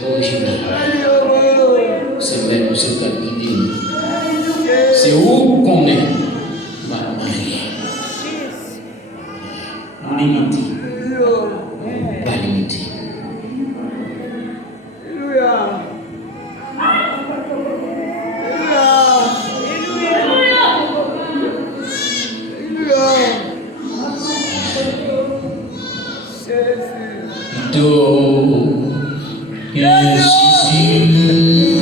C'est l'original. C'est même, c'est pas divin. C'est où qu'on est. Ma Marie. Mon limité. Pas limité. Do, Jésus,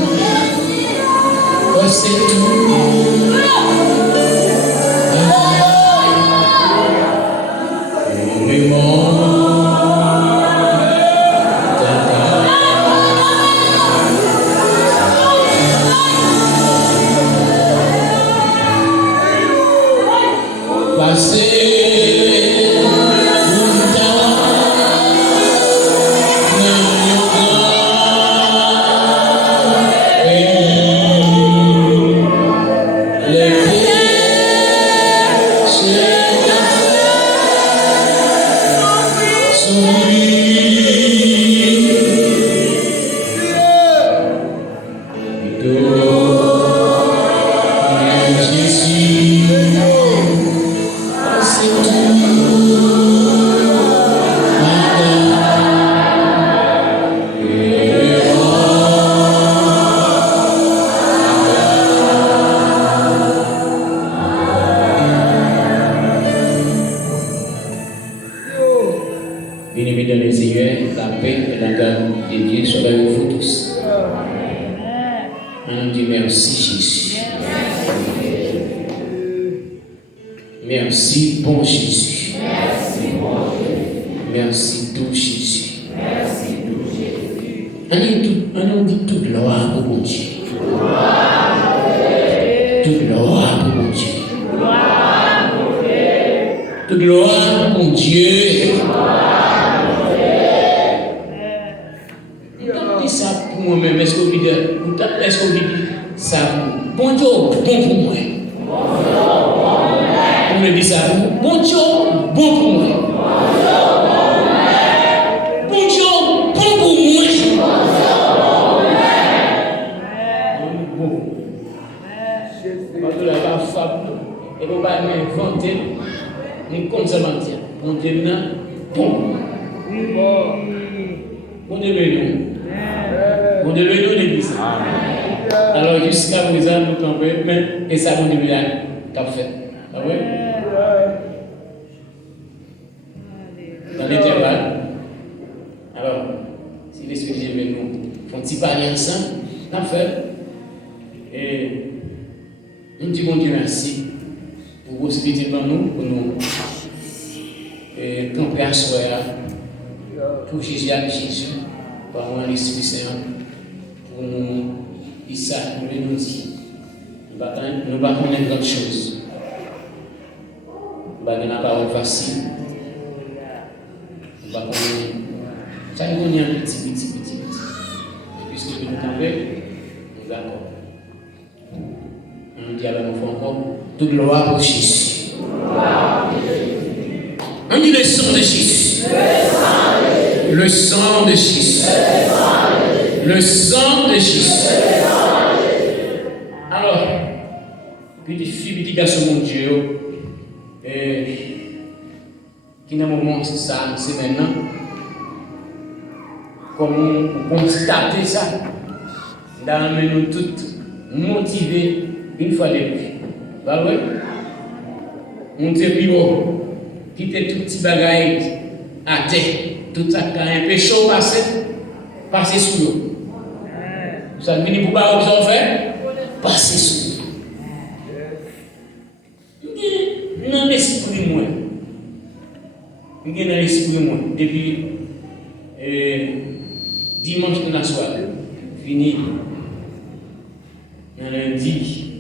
oh c'est tout. Merci, bon Jésus. Merci, doux Jésus. On dit toute gloire pour mon Dieu. Toute gloire pour mon Dieu. Toute gloire pour mon Dieu. On dit ça pour moi-même. Est-ce qu'on dit ça pour bon Dieu, bon pour moi? On me dit ça, bon Dieu, bon pour moi. Bon Dieu, bon pour moi. Parce que la femme, elle ne va pas m'inventer, ni comme ça mentir. Bon Dieu, bon. Bon Dieu, le bon Dieu, le l'église. Alors jusqu'à présent, nous campons, et ça, bon Dieu, qu'a fait. Ah oui? Dans l'intervalle, alors, si l'Esprit de Dieu nous font parler ensemble, on fait, et nous disons bon Dieu merci pour possibilité pour nous, camper à soir, pour Jésus avec Jésus, par moi l'Esprit Saint, pour nous, Issa, nous dire, nous battons une grande chose. Nous battons la parole facile. Nous battons ça nous est un petit. Et puisque nous campons, nous d'accord. On dit à la fois encore, toute gloire pour Jésus. On dit le sang de Jésus. Le sang de Jésus. Le sang de Jésus. Alors, petit fille, petit garçon, mon Dieu, qui n'a moment ça, c'est maintenant, comment on constate ça, dans nous toutes motivés une fois de plus. Bah oui, on te plus haut, quitter tout petit bagaille à terre, tout ça quand un peu chaud passer sous l'eau. Vous avez fini pour pas observer, passer sous l'eau. Dans l'esprit moi, dans l'esprit moi, depuis dimanche de la soirée, fini, dans lundi,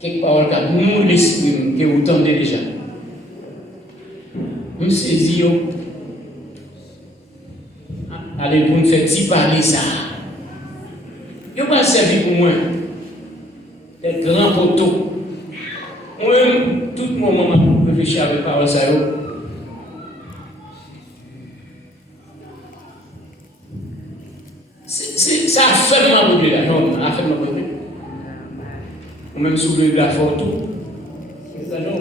quelque part, nous l'esprit que vous tendez déjà. Nous saisissons, allez, pour nous faire petit parler ça. Il va servir pour moi, des grands poteaux. Moi-même, tout mon moment, je réfléchis avec parole ça. ça a fait ma boule là. Non, a fait ma boule. Ou même soulever la photo. C'est ça, non.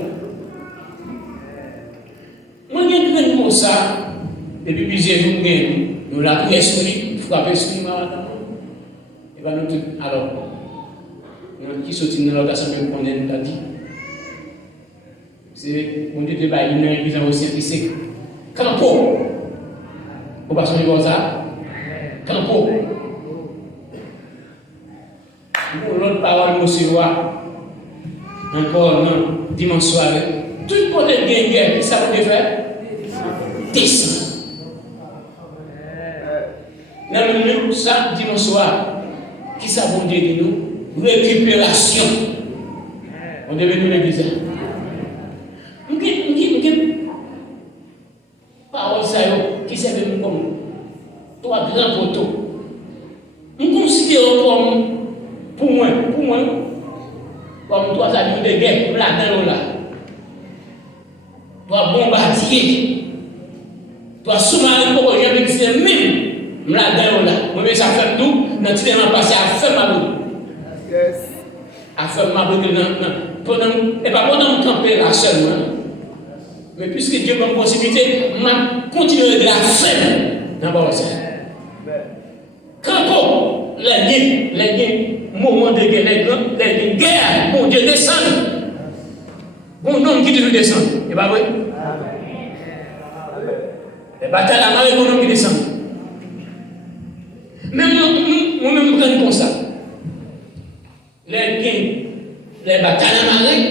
Moi, je dis ça, depuis plusieurs jours, nous l'avons pris esprit, frappé esprit, et bien nous tout. Alors, qui sortit dans l'autre assemblée, on a dit. C'est, on dit que il y a une église aussi, c'est kanpo. Vous passez comme ça? Kanpo. L'autre parole, monsieur, encore non, dimanche soir, tout le monde est guerre, qui ça veut faire? Descend. Même ça, dimanche soir, qui ça veut dire nous? Récupération. On devait nous le dire. Parole ça, qui servent comme trois grands poteaux. Nous considérons comme, pour moi, comme trois avions de guerre, là, trois bombardiers, trois sous-marins pour que j'aime dire même, là, moi, ça fait tout, dans le temps passé, à faire ma boule. À faire ma boule, et pas pendant que camper là seulement. Mais puisque Dieu m'a une possibilité, je continuerai de la faire dans ça. Quand les moments de guerre, les guerres, bon Dieu descend. Bon nom qui devait descendre. C'est pas vrai? Les batailles à marée, bon nom qui descend. Même moi-même, je prends comme ça. Les batailles à marée,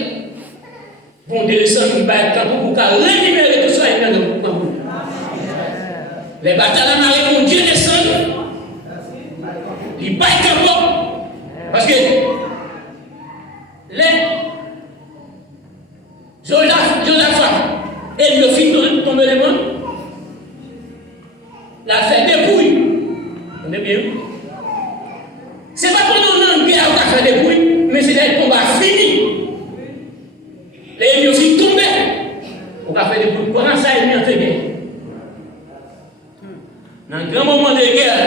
bon Dieu descend, il va être capable pour récupérer tout ça et bien de vous. Les batailles à marée, bon Dieu descend, il va être capable. Parce que les Josaphat et le fils tombent les mains, la fait dépouille. On est bien? C'est pas pendant une guerre qu'on a fait dépouille, mais c'est un combat fini. Les ennemis aussi tombés. On a fait dépouille. Comment ça est mis en guerre? Dans un grand moment de guerre,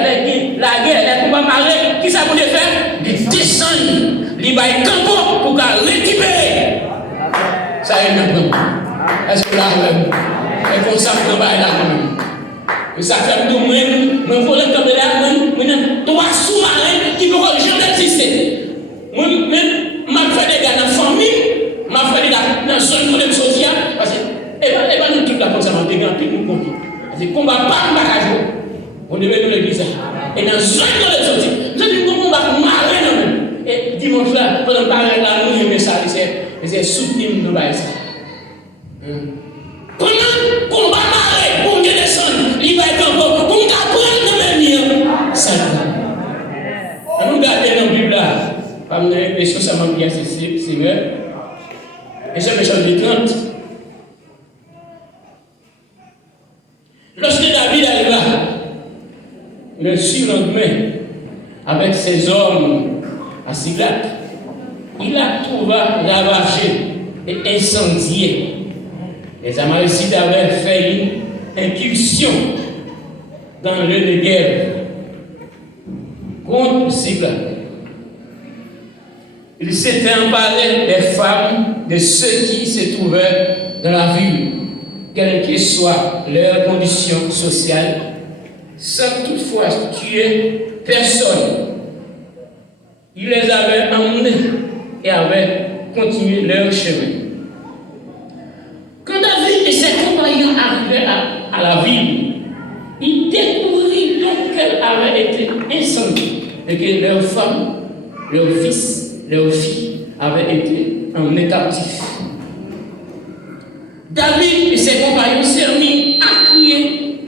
la guerre, les combats marés, qui ça voulait faire? Ils descendent, ils baillent kanpo pour récupérer. Ça y est maintenant. Est-ce que là, c'est comme ça que nous baillons là quand même? Mais ça fait tout le monde, mais il faut le tomber là, trois sous-marins qui ne pourront jamais exister. Moi-même, je fais des gars dans la famille, je fais des gars dans le seul problème social, parce que, et pas nous tous là comme ça, des gars qui nous convient. Parce que combat pas de bagage. On devait nous le dire ça. Et dans ce problème social, nous avons un combat marré dans nous. Et dimanche là, pendant parler là, nous aimons ça, c'est soutenir nous dans ça. Pendant combat marré, pour Dieu descendre, il va être encore, pour apprendre de venir. Ça va. Nous gardons dans la Bible là, comme les choses ça m'a bien, c'est vrai. Et c'est le chapitre 30. Lorsque David arriva, le surlendemain, avec ses hommes à Siglac, il la trouva ravagée et incendiée. Les Amalécites avaient fait une incursion dans le lieu de guerre contre Siglac. Ils s'étaient emparés des femmes de ceux qui se trouvaient dans la ville, quelle que soit leur condition sociale, sans toutefois tuer personne. Ils les avaient emmenés et avaient continué leur chemin. Quand David et ses compagnons arrivaient à la ville, ils découvrirent donc qu'elle avait été incendiée et que leurs femmes, leurs fils, leurs filles avaient été emmenés captifs. David et ses compagnons se mirent à crier,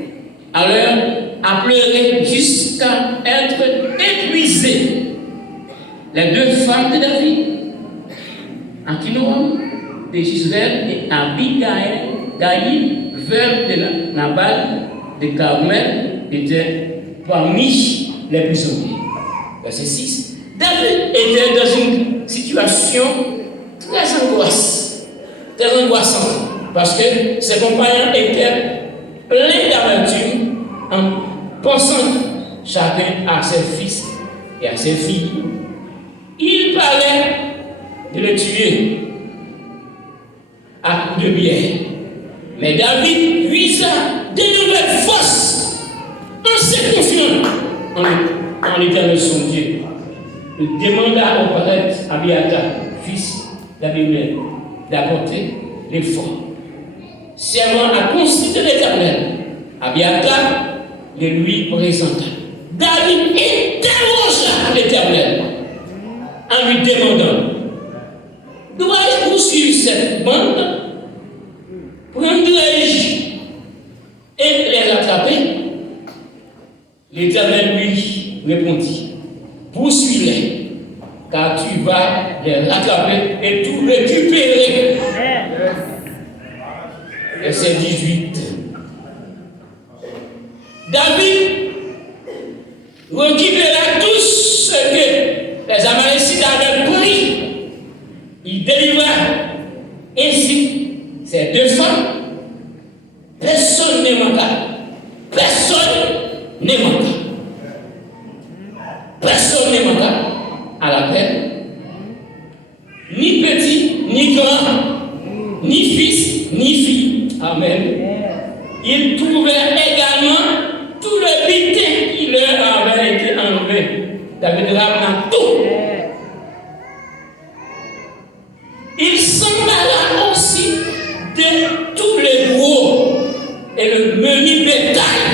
à pleurer jusqu'à être épuisés. Les deux femmes de David, Akinoam de Gisèle et Abigail, veuve de Nabal de Carmel, étaient parmi les prisonniers. Verset 6. David était dans une situation très angoissante, parce que ses compagnons étaient pleins d'amertume en pensant chacun à ses fils et à ses filles. Il parlait de le tuer à coups de bière. Mais David puisa de nouvelles forces en se confiant en l'Éternel son Dieu. Il demanda au prêtre Abiathar, fils d'Abimelech, d'apporter l'effort. Servant à consulter l'Éternel, Abiathar le lui présenta. David interrogea l'Éternel en lui demandant: dois-je poursuivre cette bande? Prendrai-je et les attraper? L'Éternel lui répondit: poursuis-les, car tu vas les rattraper et tout récupérer. Verset 18. David récupéra tout ce que les Amalécites avaient pris. Il délivra ainsi ces deux femmes. Personne ne manqua. Personne ne manqua. Personne ne manqua à la peine. Ni petit, ni grand, ni fils, ni fille. Amen. Ils trouvèrent également tout le butin qui leur avait été enlevé. David ramena tout. Il s'embarrassa aussi de tous les gros et le menu bétail.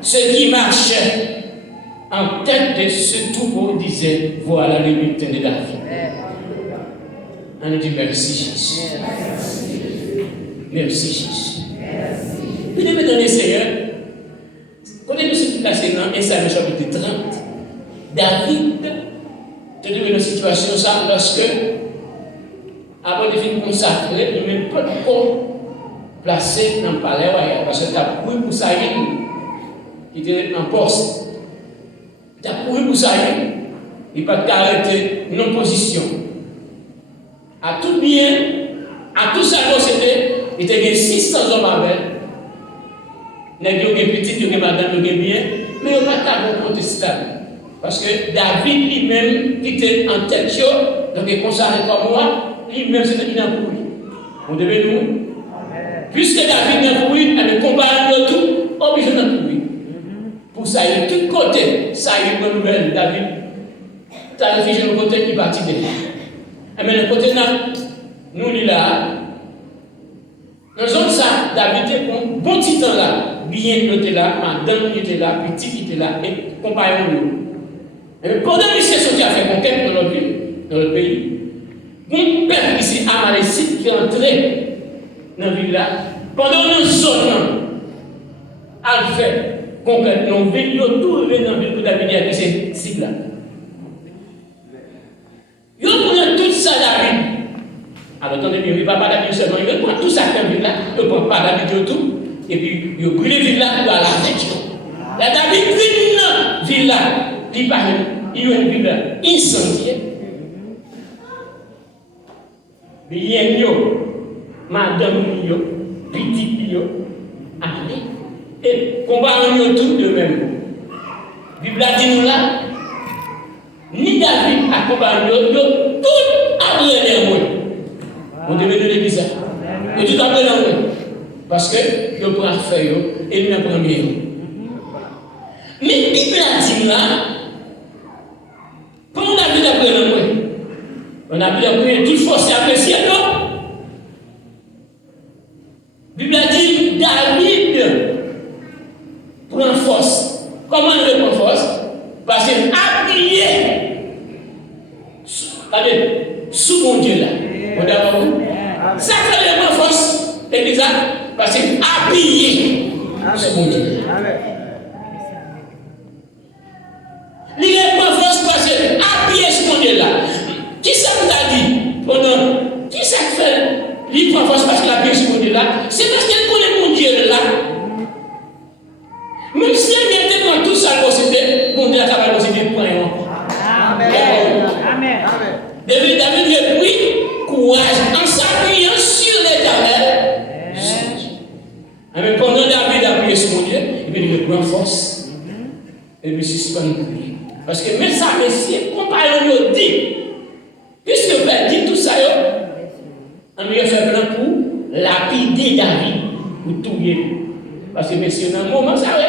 Ceux qui marchaient en tête de ce troupeau disaient: voilà le butin de David. On nous dit merci Jésus. Merci Jésus. Vous devez donner Seigneur. Quand nous sommes placés dans Esaïe chapitre 30, David te donne une situation ça lorsque, avant de finir consacré, il ne même pas placé dans le palais royal parce que tu as couru pour ça, il était en poste. Tu as couru pour ça, il n'a pas arrêté une position. À tout bien, à tout ça, c'était, il était 600 hommes avec. Il y a des petits, il y a des madames, il y a bien, mais il n'y a pas de protestant. Parce que David lui-même, qui était en tête, donc il est consacré comme moi, lui-même c'était une embrouille. On devait nous. Puisque David n'a couru, elle ne combat de tout, obligé d'en courir. Pour ça, il y a tout côté, ça y est, une bonne nouvelle, David. Tu as réfléchi le côté qui partit de là. Mais le côté là, nous, il est là. Dans zone ça, David était bon petit temps là. Bien, il était là, madame, il était là, petit, il était là, et compagnon. Et pendant que c'est sorti à faire conquête dans notre ville, dans le pays, mon père ici, Amalécite, qui est entré dans la ville là, pendant une zone, à le faire conquête dans la ville, il a tout revenu dans la ville pour David dire que c'est cible là. Il prend tout ça David. Alors attendez bien, il ne va pas David seulement, il prend tout ça dans la ville là, il ne prend pas David tout, et puis il brûle la ville là, il va à la fête. La David brûle la ville là. Il y a une ville incendiée. Il y a une madame, petit, et combat tout de même. La Bible dit nous là, ni David a combattu tout à l'heure. On devait donner l'église. Et tout à l'heure. Parce que il prend faire et il n'a pas mis. Mais la Bible dit là, comment David a pris le mot? On a pris toute force et apprécié, non? La Bible a dit David prend force. Comment il prend force? Parce qu'il est appuyé sous mon Dieu là. Ça fait le prend force. C'est bizarre. Parce qu'il est appuyé sous mon Dieu. Il est prend force parce qu'il est appuyé sur mon Dieu là. Qui ça vous a dit? Pendant qui ça fait? Il prend force parce qu'il a appuyé sur mon Dieu là. C'est parce qu'il connaît mon Dieu là. Même si il était dans tout ça, mon Dieu a travaillé aussi des points. Amen. Amen. David a pris courage en s'appuyant sur l'Éternel. Mais pendant David a appuyé sur mon Dieu, il prend force. Et puis suspend le bruit. Parce que même ça, messieurs, compagnon dit, puisque vous avez dit tout ça, on lui a fait plan pour lapider David, pour tout lier. Parce que messieurs, dans le moment, ça va là,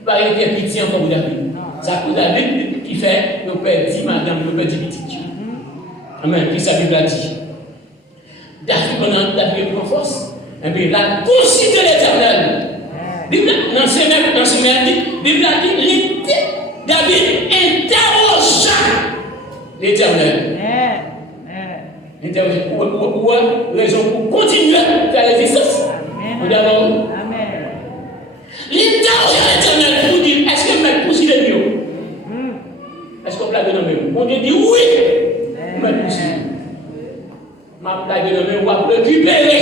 il va y avoir pitié encore pour David. Ça pour David qui fait, nous perdons madame, nous perdons petit. Amen. Puis sa Bible a dit. David, pendant David prend force, et puis il a considéré l'Éternel. Dans ce même dit, Bible a dit, David interrogea l'Éternel. L'Éternel, pour raison pour continuer à faire l'existence. Amen. L'interrogea l'Éternel pour dire, est-ce que je vais poursuivre le mieux? Est-ce qu'on plaque dans le même? Mon Dieu dit oui. Je vais poursuivre. Ma plaque dans le même, on va récupérer.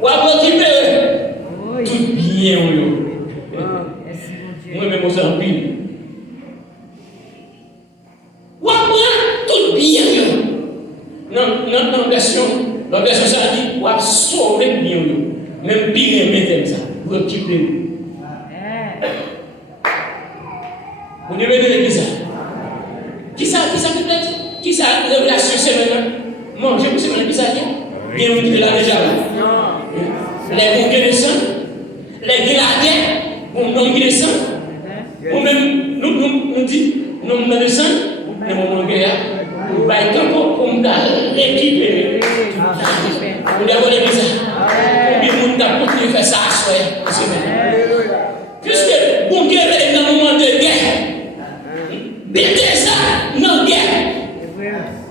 On va récupérer. Tout bien, moi-même, je suis en pile. On va tout bien. Non, version ça dit, on va sauver bien. Même pire, mettez ça. Récupérer. Vous devez donner ça. Qui ça peut être? Qui ça? Révélation, c'est maintenant. Manger pour c'est qui ça vient? Bien, on dit là déjà. Les bons qui descendent, les guerriers, on non qui descend. Ou même, nous dit, non, nous descend, les moments guerriers, nous baillons kanpo pour nous récupérer. Vous devez donner ça. Et puis, nous devons continuer à faire ça à soi. Puisque, bon guerrier est dans un moment de guerre, mettez ça dans la guerre.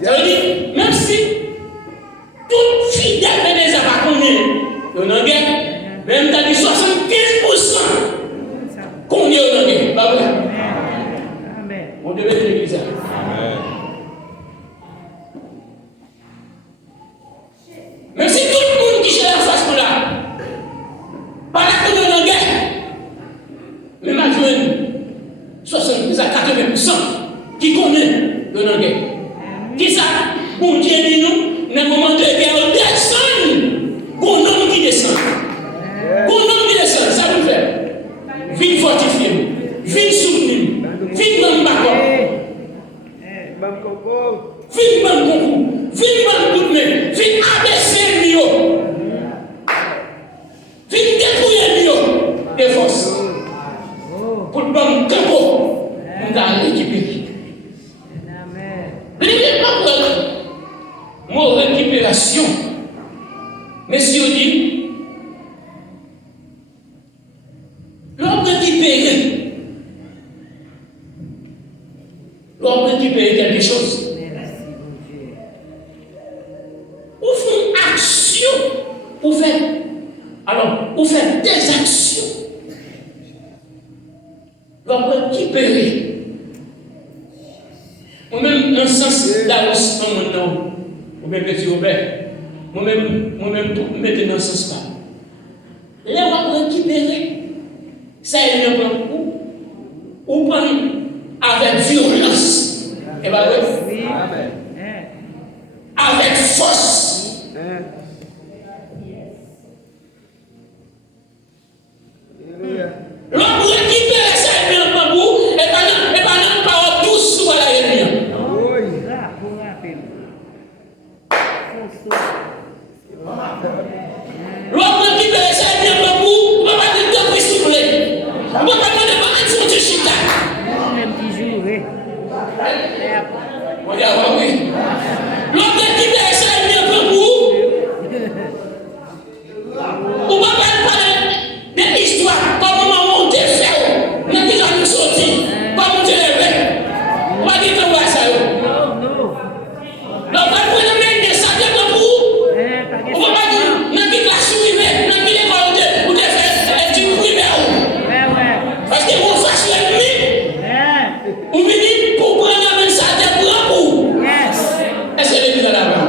Ça veut dire, même si toute fidèle n'est pas connue dans la guerre, même dans les 75% qu'on est dans la guerre. Pas vrai? On devait te dire ça. Même si tout le monde qui cherche la face pour là, pas la connue dans la guerre, même à jouer 70 à 80% qui connaît dans la guerre. Qui ça? Bon Dieu dit nous, dans le moment de guerre, descend. Bon homme qui descend. Bon homme qui descend, ça nous fait. Vite fortifié, vite soutenu, vite bambako. Vite bambako, vite bambako, vite abaisser mio. Vite dépouiller mio des forces. Pour le bambako, on a récupéré. Mot récupération. Messieurs dit, l'homme récupérer quelque chose. Ou fait action, ou fait des actions. L'homme récupérer. Moi-même, dans le sens là aussi, ou même petit Robert, moi-même, mettez dans ce sens là. Là, on va récupérer. Ça, il y a un plan ou prendre avec violence. Et bien, avec force. L'on va récupérer ça, il y a un plan et pas une parole douce sur la réunion. L'homme qui peut essayer de faire beaucoup, on va pas dire que s'il vous plaît. On va pas demander pas un son de chita. Même qui joue, oui. On dit ah oui. L'homme qui peut essayer de faire beaucoup, on va pas parler de l'histoire, comment on monte faire, mais qui va nous sortir, comment on lever. On va dire que on va ça. L'homme va prendre même des sacs de beaucoup. On va pas dire non qui classe privé, non qui l'école ou de faire du privé. Parce que vous faites l'ennemi. On me dit pour prendre la même ça de pour. Est-ce que les gens là-bas?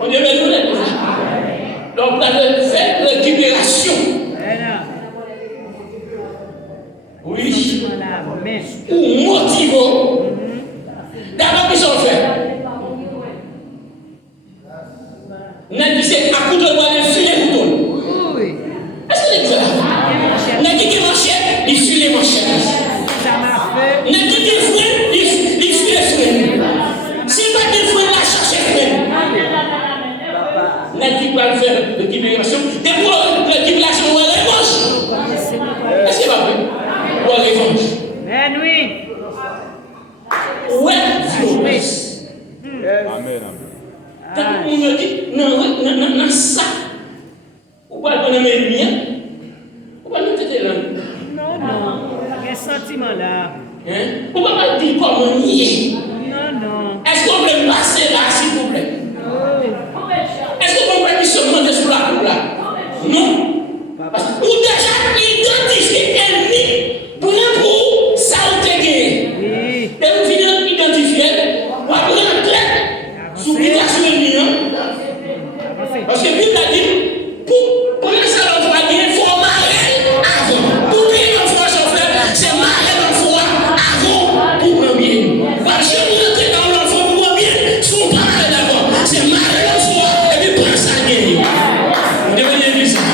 On dit mais nous les deux. Donc on a fait récupération. Oui. Ou motivant. D'abord qu'ils ont fait. N'a dit c'est à coup de bois de filet couteau. Est-ce que les gens là? N'a dit que manchette, il suit les manchettes. sentiment là. On ne peut pas dire comment nier. Non. Est-ce qu'on peut passer là, s'il vous plaît? Est-ce qu'on peut se sur la cour là? Non. Parce que vous déjà identifier ennemi pour ça vous gagné. Et vous venez identifier, vous avez un sous l'identification ennemi. Parce que Bible a dit, pour connaître ça, on va gagner, il faut marrer avant. Pour bien dans le foie, c'est marrer dans le foie avant pour prendre bien. Parce que vous entrez dans le foie pour prendre bien, faut pas marrer d'abord. C'est marrer dans le foie et puis prendre ça gagner. Vous devenez lui ça.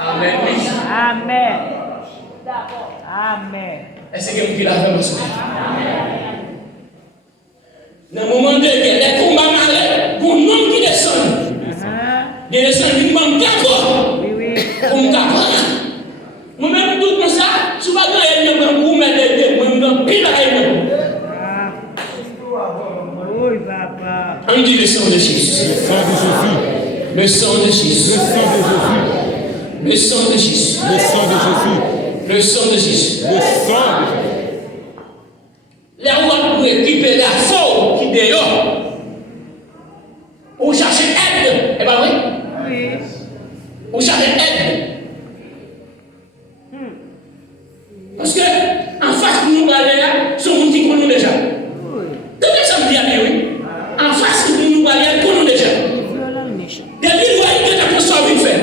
Amen. Amen. Amen. Est-ce que vous dites la vraie chose? Dans le moment de les combats malais, pour nous qui descendent, ils descendent d'une bande d'accord. Pour me capables. Moi-même, tout comme ça, souvent, il y a un coup, mais il y a un pile à Oui, papa. On dit le sang de Jésus. Le sang de Jésus. Le sang de Jésus. Le sang de Jésus. Le sang de Jésus. Le sang de Jésus. Les rois pour équiper la force qui dehors. Ou chercher aide. Eh bien oui. Oui. Ou chercher aide. Parce que en face de nous, c'est un monde qui connaît déjà. Tout le monde dit à oui. En face de nous, connaît déjà. Des villes où il y a des constructions vite fait.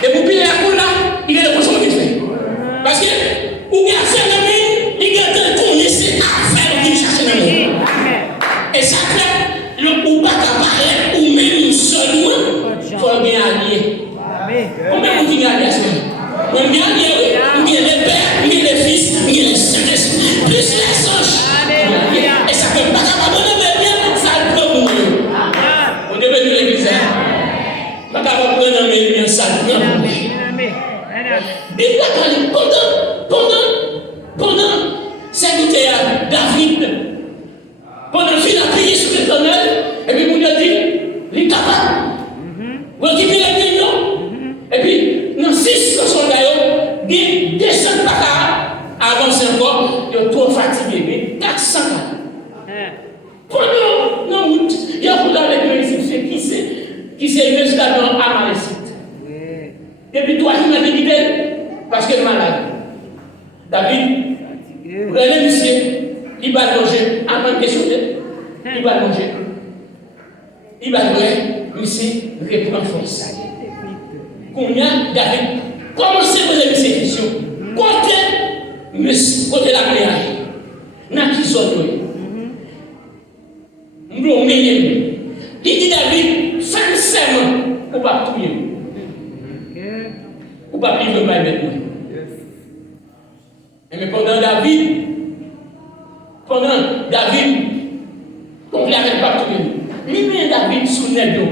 Des poupées à la cour là, il y a des constructions vite fait. Parce que, ou bien faire la mine, il y a des connaissances à faire qui cherchent la mine. Et ça fait, le ou pas apparaître, ou même seulement, il faut bien allier. Combien on dit allier à ça? On bien allier, oui. Ou bien les pères, ou bien les fils, ou bien les Saint-Esprit, plus les anges. Et ça ne peut pas abandonner, mais bien, ça peut mourir. On devait nous l'église. Pas abandonner, mais bien, ça peut mourir. Pendant serviteur David, pendant qu'il a prié sur l'Éternel, et puis il a dit, il est capable. Vous occupez les millions, et puis dans 600 soldats, il descend par là, avance encore, il est trop fatigué, mais 400 cas. Pendant la route, il y a beaucoup d'égyptiens qui s'est mis dans Amalécite. Et puis toi, il m'a dit parce qu'il est malade. David, regardez monsieur, il va manger, avant de sauter, il va manger. Il va manger, monsieur, reprend force. Combien David, commencez vos exécutions. Côté la prière, n'a qui soit doué. Nous meilleur. Il dit David, fais serment pour pas tout mieux. Ou pas vivre mal avec nous. Mais pendant David, donc il n'arrête pas tout le monde. Lui, David sous Nédo.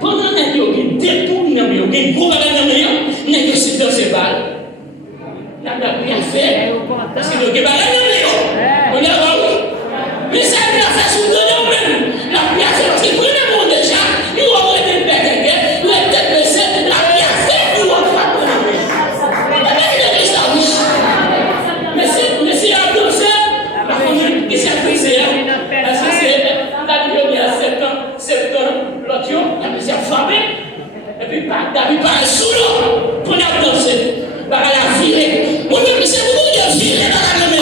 Pendant Nédo, il détourne Nédo, il gouverne Nédo, Nédo s'est dans ses balles. Il a rien fait. Parce que le balles Nédo. On est là, mais ça lui a fait sous Nédo même. La prière fait parce qu'il prenait le monde déjà, il va être un père, il va être baissé, la prière fait, il va pas prendre. Mais c'est un peu ça, la famille qui s'est appréciée. Parce que c'est la Bible, il y a 7 ans, l'autre, il s'est frappé. Et puis, David parle sous l'eau pour la danser. Par la virée. Moi, c'est vous qui avez viré dans la même.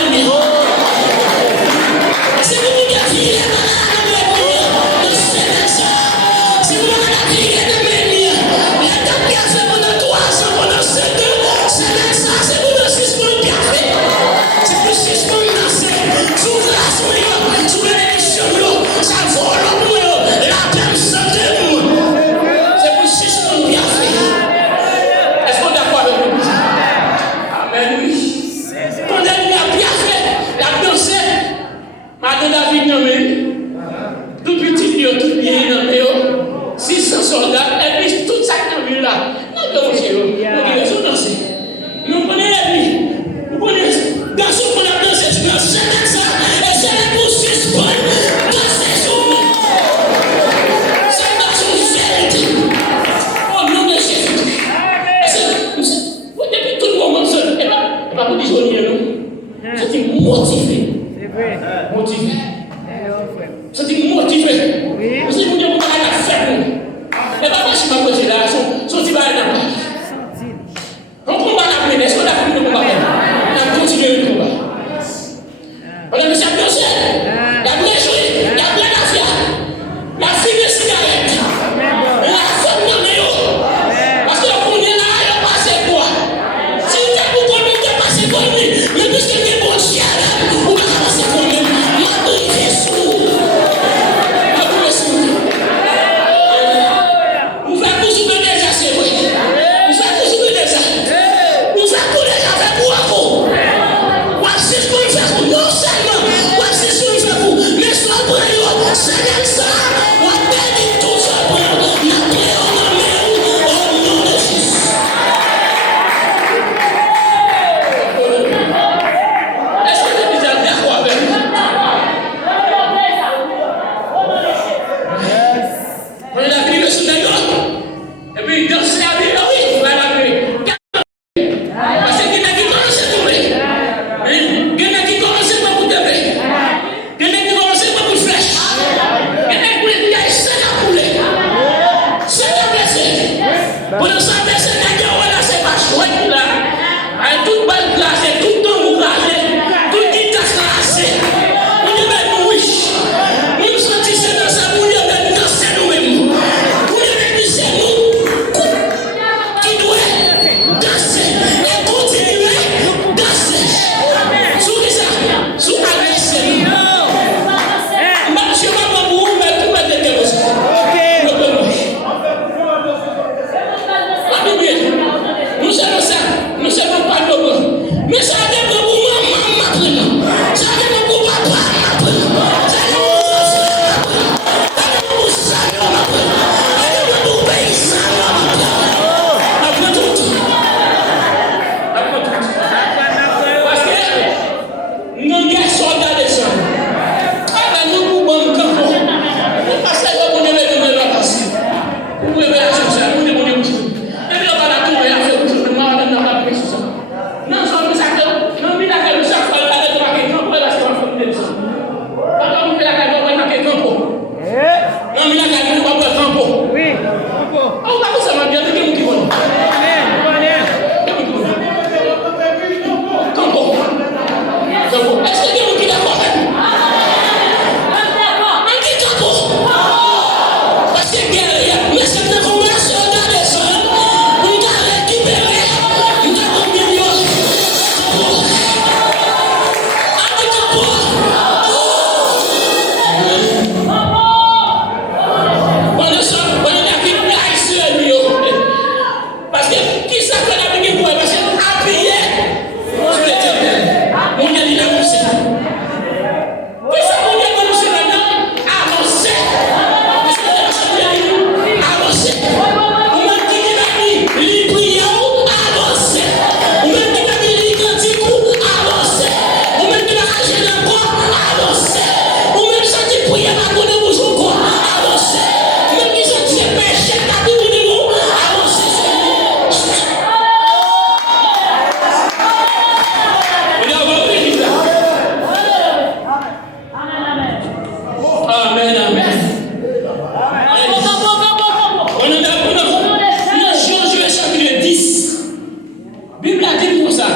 Bible a dit comme ça.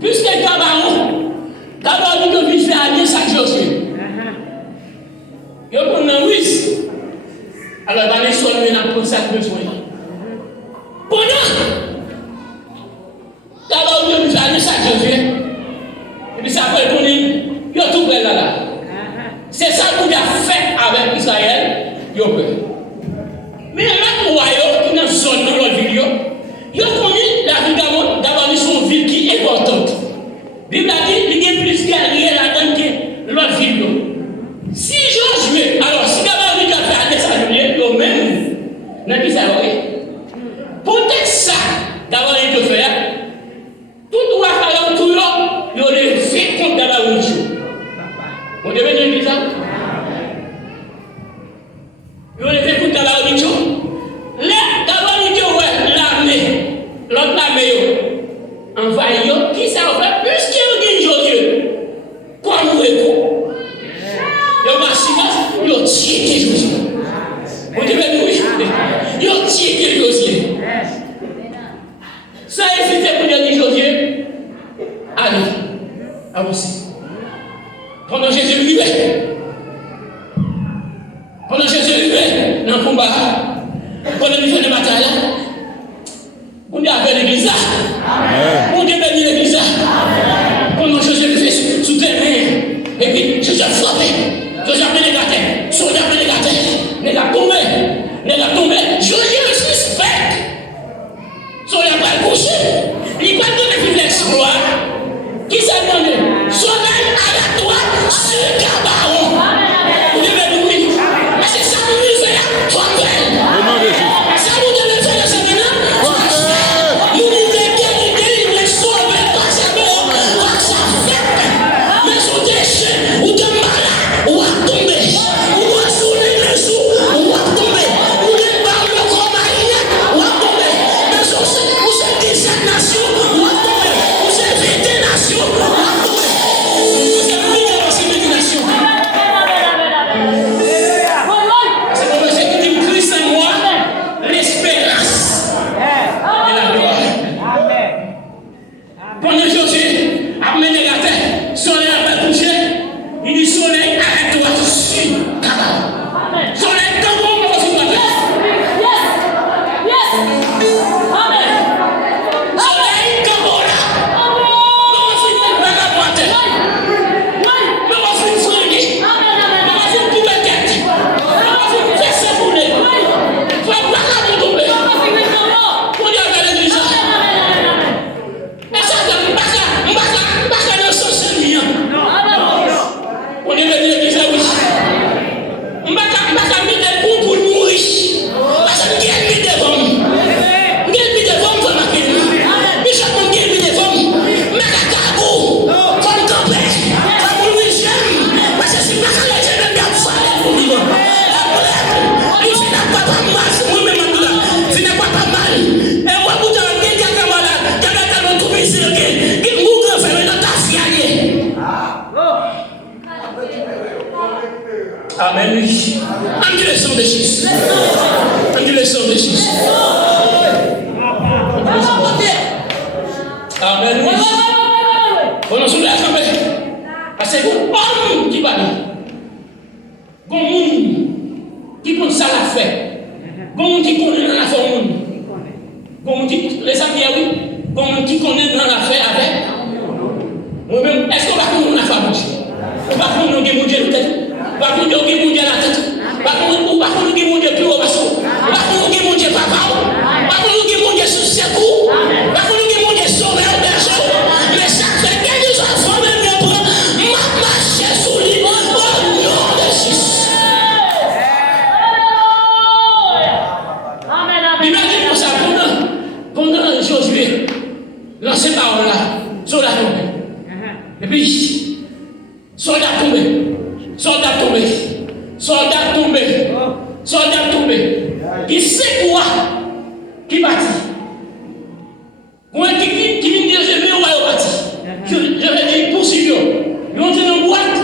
Puisque Gabaron dit qu'il fait aller chaque jour. Il prend un risque. Alors, il va aller sur le pour ça besoin. Pendant Gabaron dit qu'il fait aller chaque jour. Et puis ça fait qu'on dit, il y a tout près là. C'est ça qu'on a fait avec Israël. Mais là, royaume qui est dans une zone de l'autre ville, il a connu la ville d'avoir une ville qui est importante. La Bible a dit qu'il y a plus guerriers là-dedans que l'autre ville. Si j'ose jouer, alors si d'abord il a fait à sa journée, il même, n'a plus ça, peut-être ça, d'abord il te fait, tout doit faire un tour, il aurait fait contre d'abord une chose. Vous devez dire ça? Il aurait fait contre d'abord une chose. Là, d'abord il dit, ouais, l'armée, l'autre l'armée, envahir, qui ça va faire? Puisqu'il y a Josué, quoi nous écoutons? Il y a un silence, il y a tiré Josué. Vous devez dire, il y a tiré Josué. Ça c'était pour dire Josué, allez, avancez. Pendant Jésus vivait, dans le combat, pendant qu'il fait des batailles, on est avec l'église là. On est béni l'église là. Pendant Jésus vivait sous tes mains, et puis Jésus a frappé. Jésus a fait les gâtés. Soldat a fait les gâtés. Les gars tombés. Jésus suspect. Soldat va coucher. Il va donner plus l'exploit. Qui s'est demandé? Soldat à la droite sur Gabaron. Vous devez nous dire. C'est ça que nous faisons. Ça vous devez faire ça maintenant. Nous devons guérir, sauver, pas ça fait. Mais son déchet, ou de malade, ou à tomber, ou à soulever le sou, ou à tomber, ou de parler comme aïe, ou à tomber. Mais son ou c'est 17 nations, ou à tomber, ou c'est 20 nations, ou à tomber. Vous êtes bien dans ces 20 nations. C'est comme ce qui dit Christ en moi, l'espérance et la gloire. Pendant Jésus a mené la terre, soleil a fait coucher, il dit soleil arrête-toi sur Gabaron. Soleil comment on va sur la terre? Soleil comment là? Non, on finit par la boîte. Non, on finit fringuer. Non, on finit couper tête. Non, on finit faire ça pour les. Faut pas la tomber. On y a regardé l'église. Et ça, on va dans son seigneur. On est venu l'église à oui. On va mettre des coups pour mourir. Parce que Dieu est mis devant. Dieu est mis devant pour ma vie. Bishop, Dieu est mis devant. Mais à Kabou, comme campé, comme Louis J'aime. Parce que c'est pas que les gens ne fallait pour vivre. Il n'y a pas mal. Moi-même, il n'y a pas mal. Et moi, vous avez dit que voilà, quand on a trouvé ici, que vous grand frère dans ta fiaille. Amen. En direction de Jésus. En direction de Jésus. Amen. On a soulevé la campagne. Parce que c'est un homme qui va dire. Un homme qui connaît ça la fait. Un homme qui connaît dans la fait au monde. Un homme qui, les amis, oui. Un homme qui connaît dans la fait avec. Moi-même, est-ce qu'on va connaître la femme aussi? On va connaître mon Dieu peut-être. On va connaître mon Dieu la tête. On va connaître mon Dieu plus haut basso. On va connaître mon Dieu papa. On va connaître mon Dieu sous ses coups. On va connaître mon Dieu sauveur berger. Mais ça fait quelques enfants même bien prendre. Ma marche sous lui. Au nom de Jésus. Imagine pour ça pendant Josué. Dans ces paroles-là, soldat tombé. Et puis, soldat tombé. Qui sait quoi? Qui bâtit? Moi qui vient dire, je vais au bâti. Je vais dire, poursuivre. Ils vont dire dans boîte.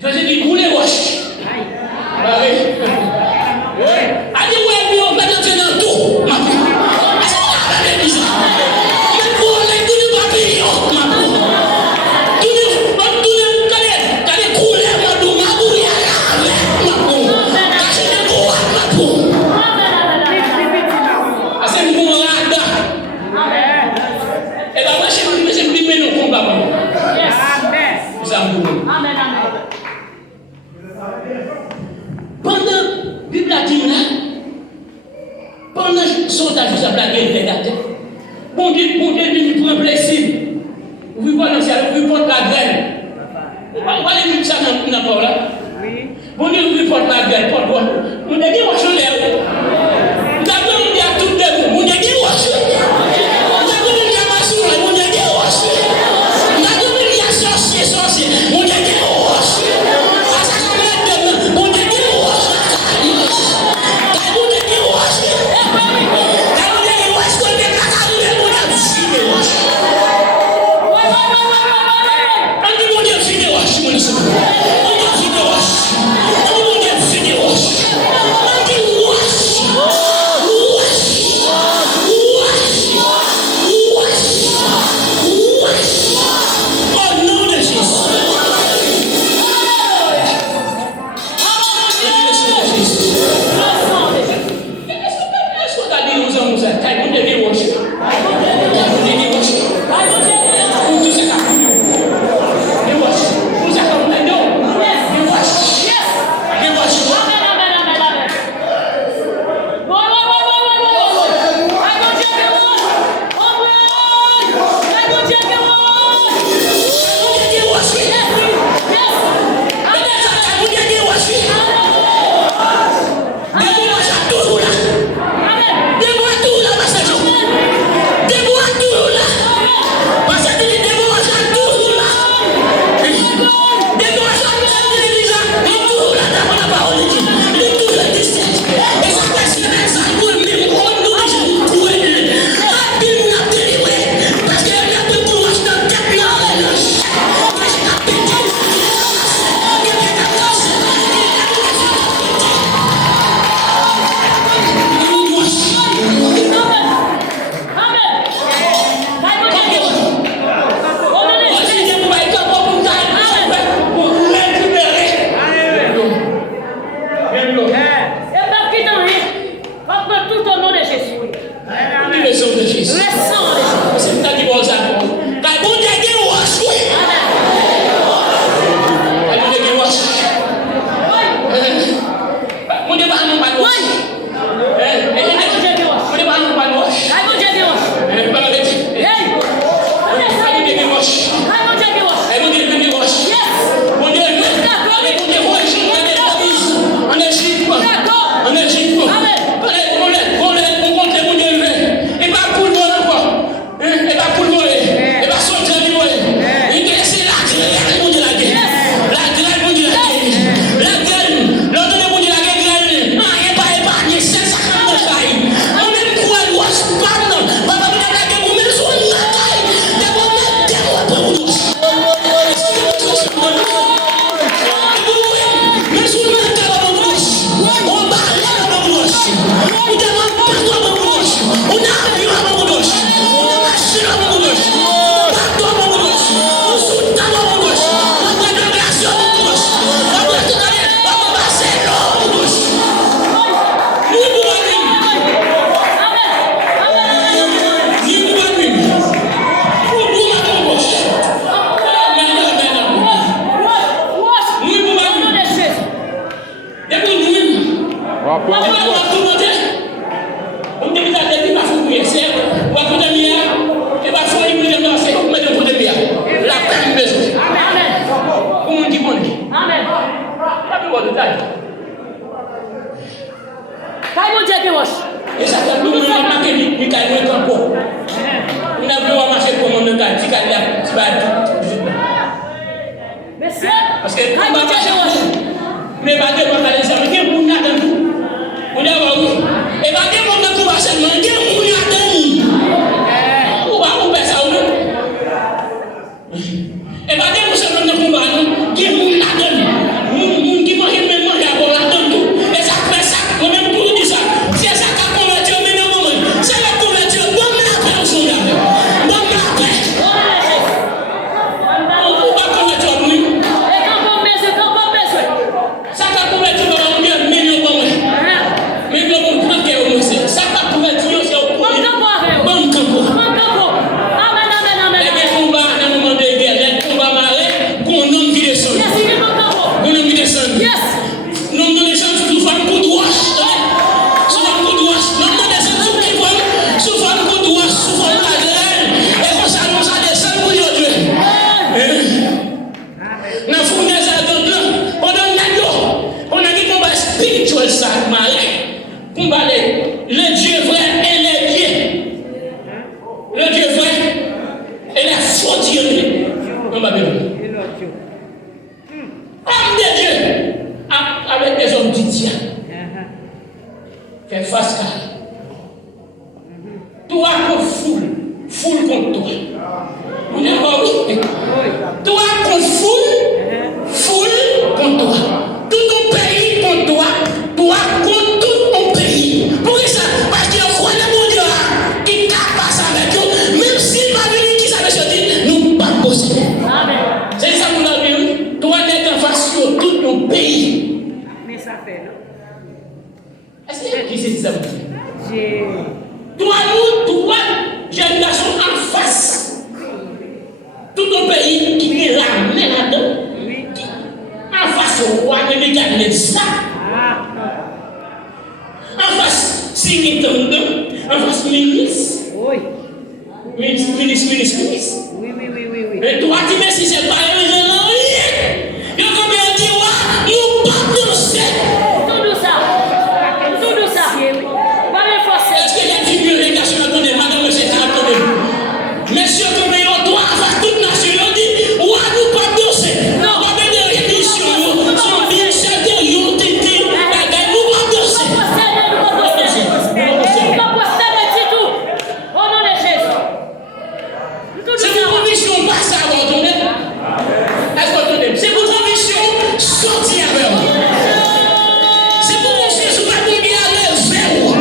Je vais dire, roulez roche. Ah oui. Allez, ouais, on va dire dans tout. C'est ça, la Bon Dieu, nous prend plaisir. Vous voyez dans ça, vous portez la graine. Vous voyez ça dans la parole là? Oui. Bon Dieu, vous portez la graine, porte-moi. Nous devons dire, on l'air. Nous devons dire tout de vous. Nous devons dire, parce que mais pas de pas aller ça mais pour n'a dans tout on est bon et pas de mon tout va seulement dire pour n'a dans ou va on fait ça ou et pas de mon seulement de combat non qui pour n'a dans mon qui mange même manger à boire dans tout et ça fait ça on même pour dire ça c'est ça qu'a converti au même moment c'est la conversion bon mais après on s'en garde bon mais après on va convertir nous ça va convertir dans un million de mais comme on prend que ça va convertir Babylone. Et l'autre. Homme de Dieu, avec des hommes d'Itia, fait face à toi qu'on foule contre toi. Vous n'êtes pas oui? Toi qu'on foule contre toi. Tout ton pays contre toi, toi contre tout ton pays. Pour ça, parce qu'il y a un roi de mon Dieu qui passe avec nous, même si ma vie qui savait se dire, nous ne pas posséder. C'est ça que nous avons dit. Toi d'être en face de tout ton pays. Mais ça fait, non? Est-ce que qui c'est ça? Toi, j'ai une nation en face. Tout ton pays qui est l'armée là-dedans. En face au roi, de regarder ça. En face, signe en face, ministre. Oui. Ministre. Oui. Et toi, tu me dis, si c'est pas un rien. Et comme il dit, nous pas danser. Tout ça. Est-ce qu'il y a une figure nationale attendez, madame, monsieur, attendez. Messieurs, comme il doit avoir toute nation, il dit, nous pas danser. Non, pas de rémission. Son bien certain, ils ont été. Nous pas danser. C'est pour conviction, pas ça, abandonner. Est-ce que vous entendez? C'est pour conviction, sortir avec vous. C'est pour confiance, vous ne pouvez pas aller vers vous.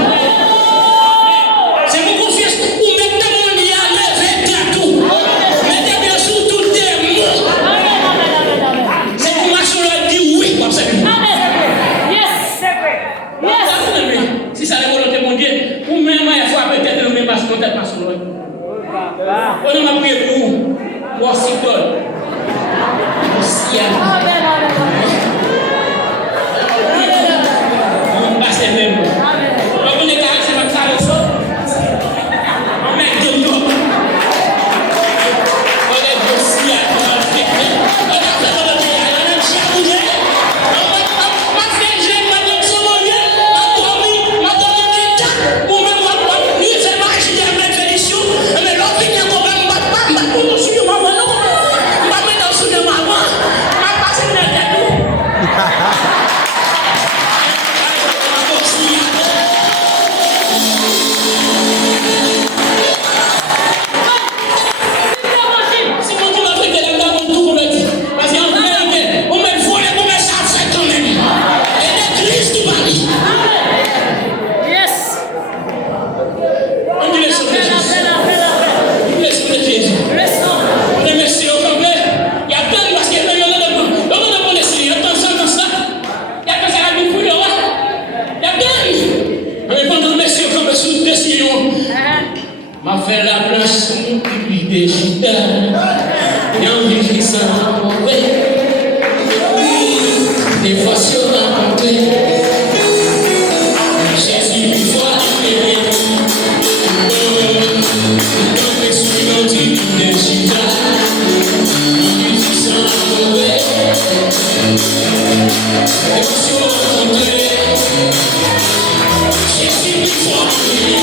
C'est pour confiance, vous mettez mon lit à l'air vers tout. Mettez bien sûr tout des mots. C'est pour ma soeur dit oui, comme ça. Si ça est volonté mon Dieu, ou même il faut peut-être le même parce qu'on t'a pas sur l'autre. On a prié pour vous. Washington. On passe les mêmes. On est carré, c'est pas ça le sol. On met de l'eau. On est dossier à l'Afrique. On a fait le pays à la Chiaboulé. On va faire jeune, madame Somovier. Madame Kita. Ou même moi, lui, c'est pas que je dis à mettre félicien. Mais l'opinion qu'on va me battre, on ne suit pas moi, non. On va mettre dans le maman. On va passer dans la tête. Si mon Dieu m'a fait que là, mon tour, on me dit. Parce qu'en vérité, on me voit les mauvais ça fait quand même. Et l'église qui varie. On dit les sauver Jésus. Les sauver Jésus. On est merci au complet. Il y a plein de parce qu'il y a plein de gens. Donc on a bon essayé. Il y a tant ça, tant ça. Il y a tant ça à beaucoup de roi. Il y a plein. Mais pendant merci au complet, sous le décision. M'a fait la place, mon public digital. Et en vieillissant, des fois sur la rencontrée. Jésus, une fois aimé. Dans les suivants du public digital. En vieillissant, des fois sur la rencontrée. Jésus, une fois aimé.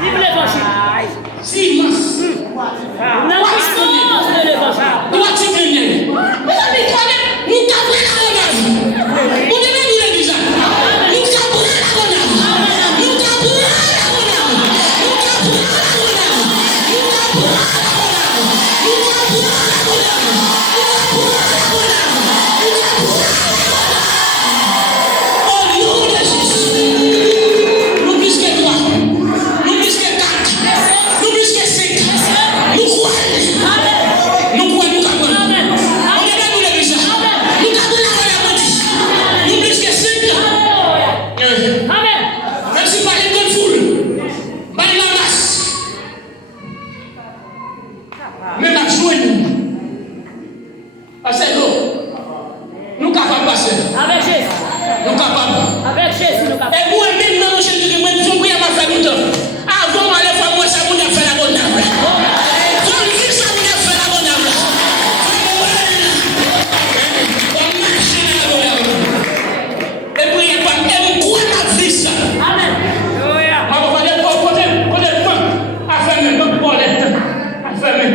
Vive l'évangile. C'est immense. La puissance de l'évangile. Toi, tu connais. Vous avez quoi? Nous t'avons la monnaie. Vous devez nous le dire. capables, pasteur. Avec Jésus. Nous capables. Avec Jésus, nous capables. Et moi, maintenant, je dis que moi, je prie à ma famille. Avant, moi, les femmes, moi, ça vous a fait la bonne âme. Donc, si ça vous a fait la bonne âme. Et puis, il n'y a pas de quoi la vie, ça. Amen. On va dire, côté de moi, à fermer, donc, pour l'être. À fermer.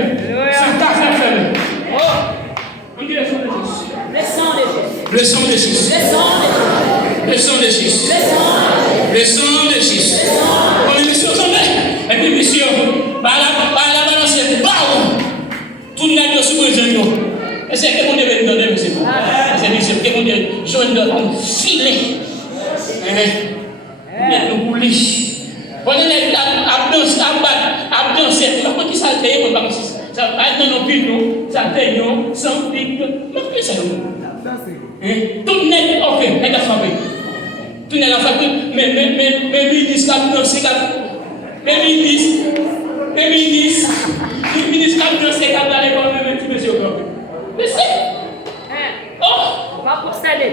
C'est à fermer. On dit le sang de Jésus. Le sang de Jésus. Le sang de Jésus. Le sang de Jésus. Le sang de Jésus. Le sang de Jésus. On est monsieur, et puis monsieur, la balance est bas. Tout le monde est sous les genoux. Et c'est que vous devez donner, monsieur. C'est monsieur, que vous devez joindre un filet. Nous rouler. Pendant les abdances, comment qui ça fait? On va comme ça. Ça va dans nos bureaux, ça fait nous, sans pique. Mais ça tout le monde, ok, elle a frappé. Tout le monde a frappé. Mais ministre, mais ministre, monsieur. Mais c'est. Oh! Va pour saler.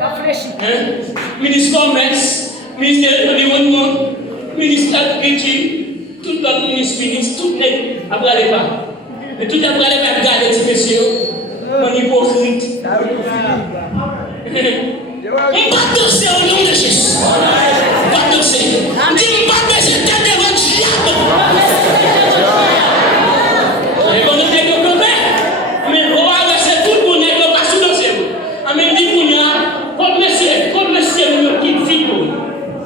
Va fléchir. Ministre commerce, ministre de l'environnement, ministre de l'agriculture, tout le ministre, tout le monde a brûlé pas. Et tout le monde a brûlé pas, regardez, ces messieurs. On est hypocrite. On va danser au nom de Jésus. On va danser. On dit, on va danser devant le diable. Et on est des copains. Mais on va laisser tout le monde et on va sous danser. On me dit, comme monsieur, nous qui vit.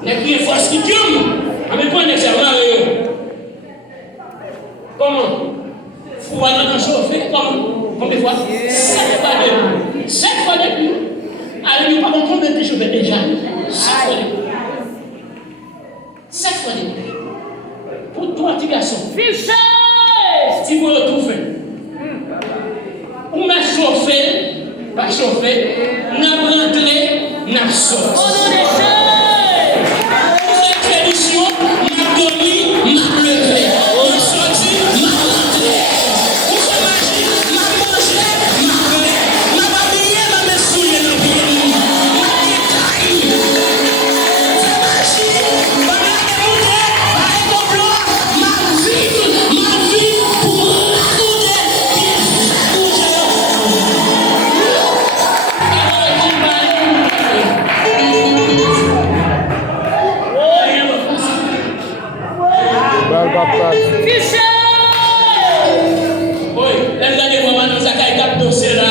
Les qui est force qui tue. On me prend des serments. Comment? Vous allez dans le chauffer. Combien de fois? 7 fois de plus. 7 fois de plus. Alors, nous ne pouvons pas combien de choses déjà. 7 fois de plus. 7 fois de plus. Pour toi, petit garçon. Fichez! Si vous retrouvez. Ou m'a chauffé, pas chauffé, n'a rentré, n'a sorti. Au nom de Jésus! Pour cette expédition, n'a dormi, n'a levé. N'a sorti, n'a rentré. Pour ce magie, n'a mangé, n'a levé. N'a pas oublié, n'a mis souillé dans le pied. N'a décaillé. C'est magie. N'a démontré, n'a écoplant, n'a vie pour raconter. Fichez! Oui, les derniers moments, nous avons été dansés là.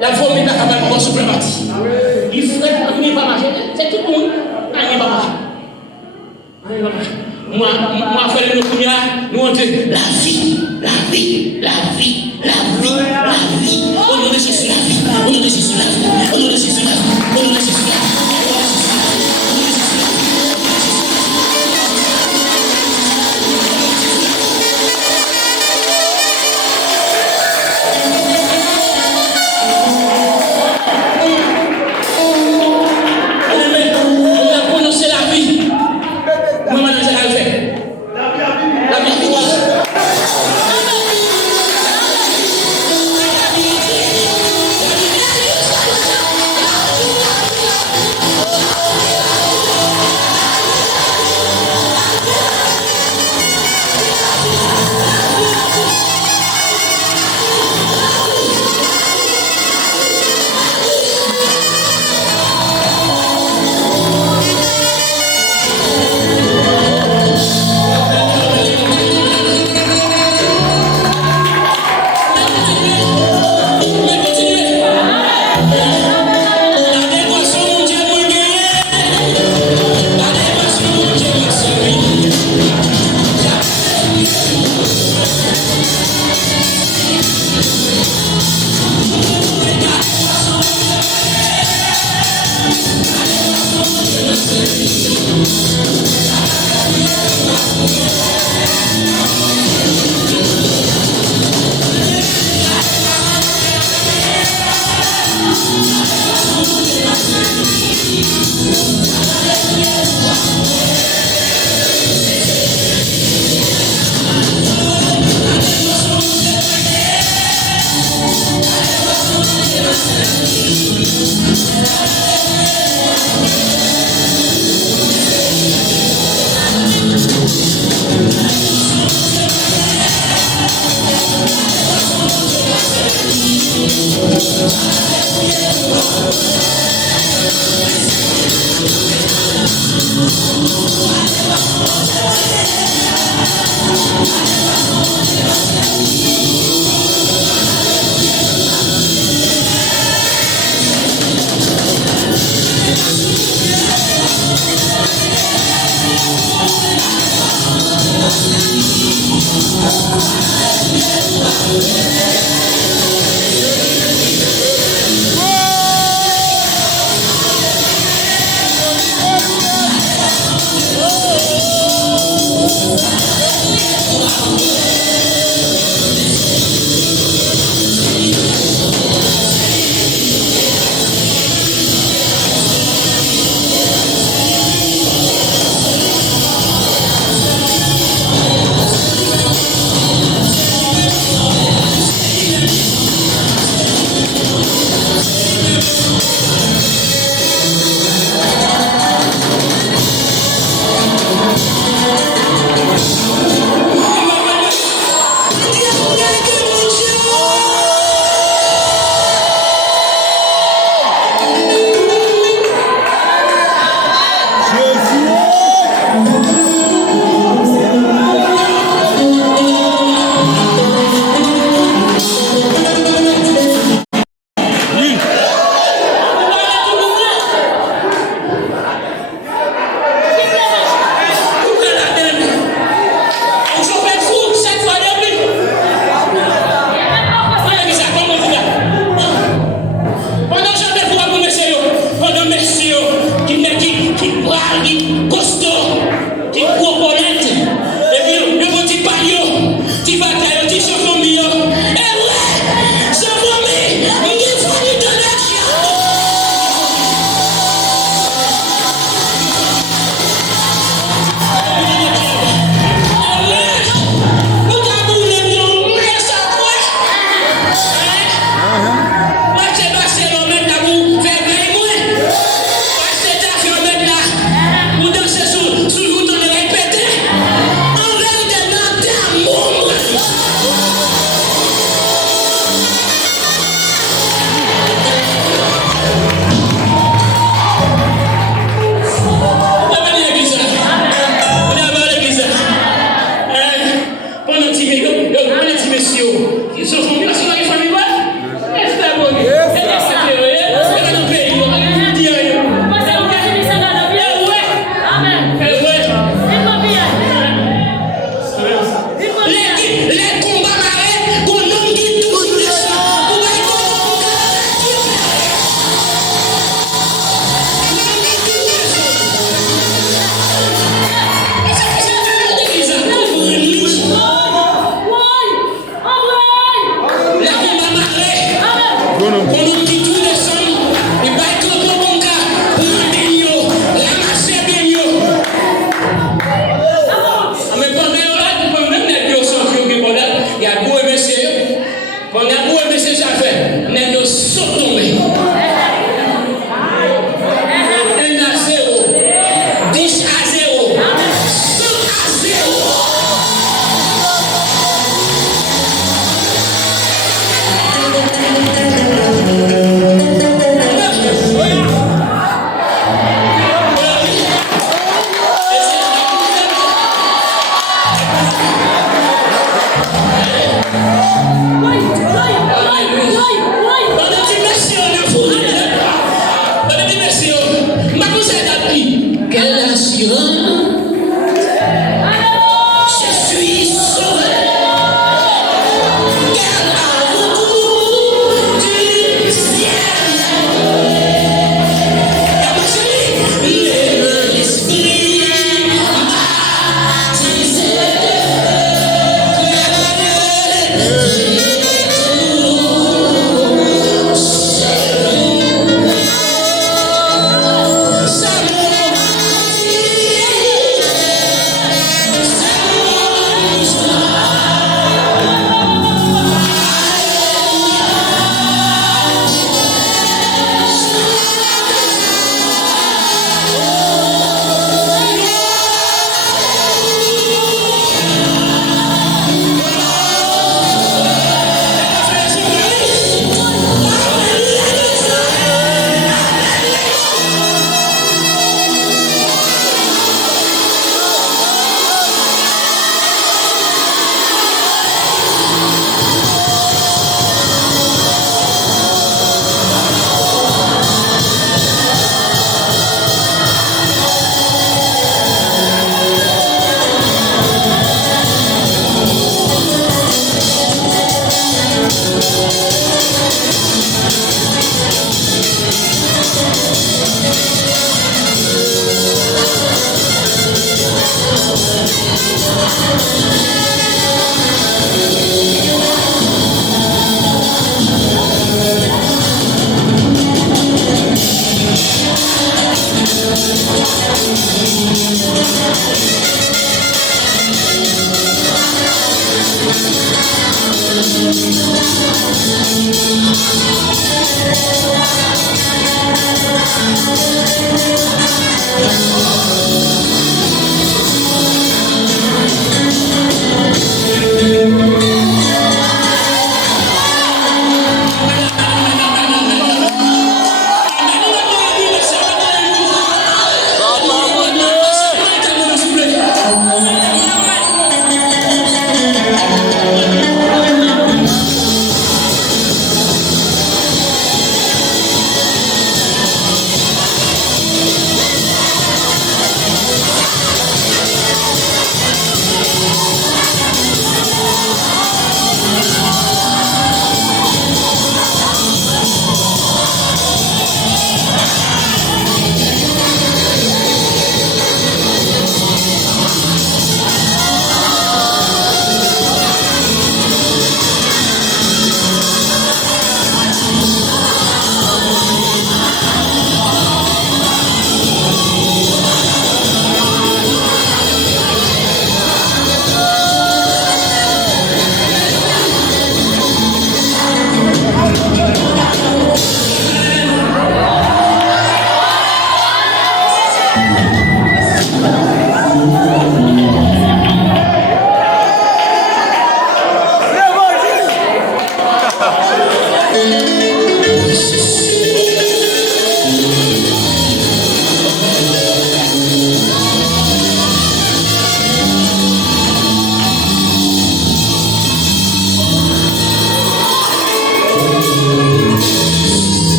La voix est capable de souffler parti. Il ferait qu'on n'y va pas marcher. C'est tout le monde. On n'y va pas marcher. Moi, faire le coup, nous on dit la vie. On nous laisse sur la vie. On nous laisse sur la vie. On nous laisse sur la vie. On nous laisse sur la vie.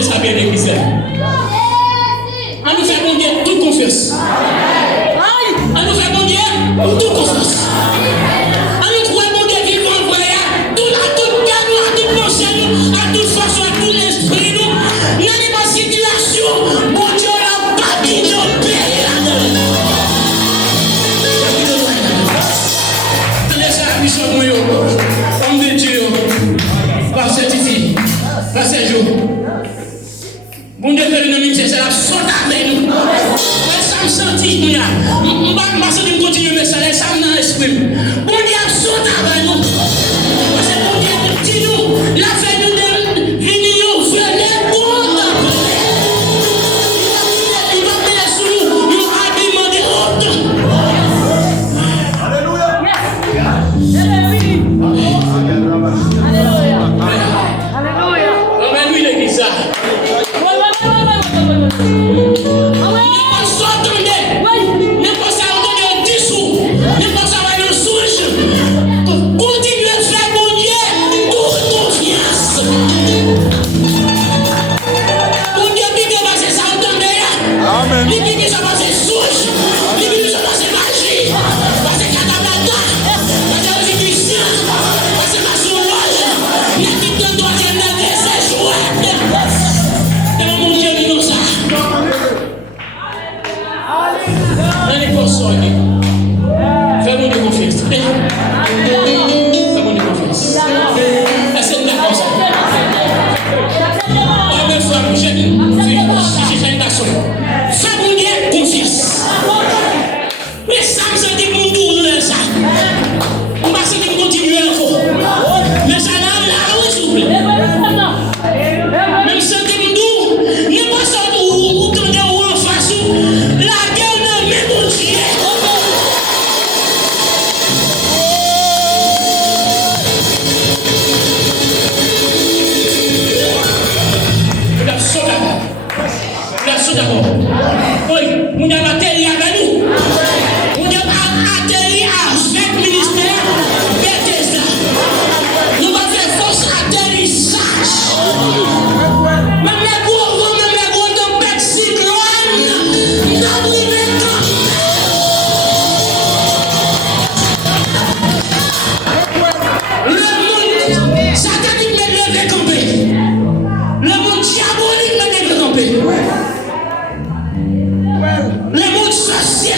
entendez ça bien, l'église. On nous fait bon Dieu toute confiance. On nous fait bon Dieu toute confiance. On nous croit bon Dieu qui va envoyer à toute cadeau, à toute pensée, à toute façon, à tout l'esprit. Dans les situations, bon Dieu n'a pas dit de paix là-dedans. Laissez la mission pour eux. Homme de Dieu, par cette ici, par ces jours. Bon Dieu fait le nom, c'est la saute avec nous. Ça me sentit, nous, on va se continuer, mais ça me dans l'esprit. Bon Dieu saute avec nous. Parce que bon Dieu dit nous, la fête de venir, venez pour nous. Il va mettre sous nous, nous habillement de haute. Alléluia. Alléluia. Alléluia. Amen, oui, l'église. Fais-moi de confiance. Fais-moi de confiance. Est-ce que tu as ça? J'ai un garçon. Fais-moi de confiance. Mais ça me dit mon tour ça. On va se continuer encore. Mais ça là, où s'ouvre. Même si c'est mon tour, n'est pas ça où quand on en face. La guerre n'a même pas dit. D'abord. Oui, on a atterri avec nous. On a atterri avec le ministère Bethesda. Nous avons fait force atterrissage. Même les gros tempêtes cyclones, nous avons le monde satanique m'a levé campé. Le monde diabolique m'a levé campé. Le monde sorcier,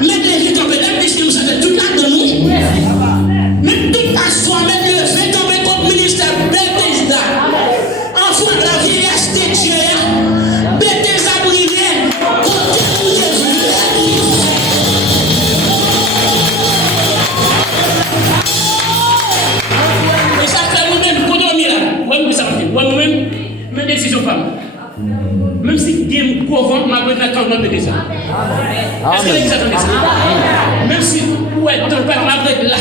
mettre les vies tomber, même si nous savons tout là de nous. Mais tout à soi, mettre les vies tomber contre le ministère Bethesda. Enfant de la vieillesse de Dieu, Bethesda brillait, contre vous et ça fait nous-mêmes, quand on est là, nous-mêmes, mes décisions femmes. Même si Dieu couvre ma bonne account de déjà. Est-ce que l'église attendait ça? Même si ouais, ton père m'a brûlé là.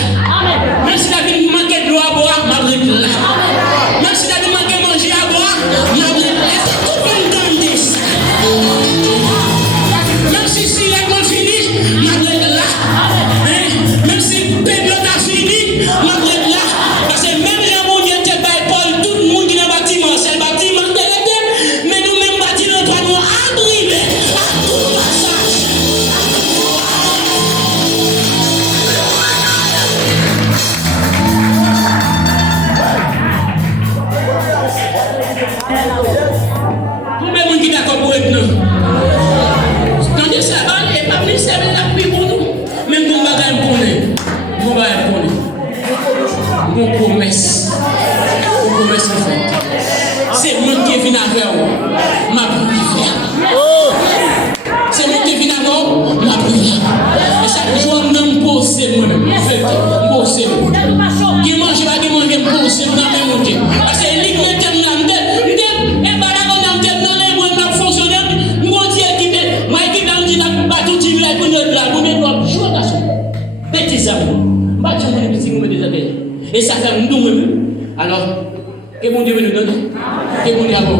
Même si la vie manquait de l'eau à boire, m'a brûlé là. Même si la vie manquait de manger à boire, m'a brûlé là. Est-ce que tout le monde entend ça? Même si l'école finit, m'a brûlé là. Même si le période a fini, m'a brûlé là. Parce que même les gens qui étaient par Paul, tout le monde qui est dans le bâtiment, c'est le bâtiment de l'été, mais nous-mêmes bâtiments, nous arrivés à tout passage. Combien de monde qui est d'accord pour être nous? Quand je sais pas, il n'y a pas de service d'appui pour nous. Même mon bagage pour nous. Mon bagage pour nous. Mon promesse. Mon promesse en fait. C'est moi qui viens avec vous. Ma prière. C'est moi qui viens avec vous. Ma prière. Et chaque jour, je me pose moi-même. En fait, je pose moi. Qui mange pas, qui mange, je me pose dans mes montées. Parce que les gens qui m'ont et ça fait nous. Alors, que mon Dieu nous donne, que mon Dieu a bon,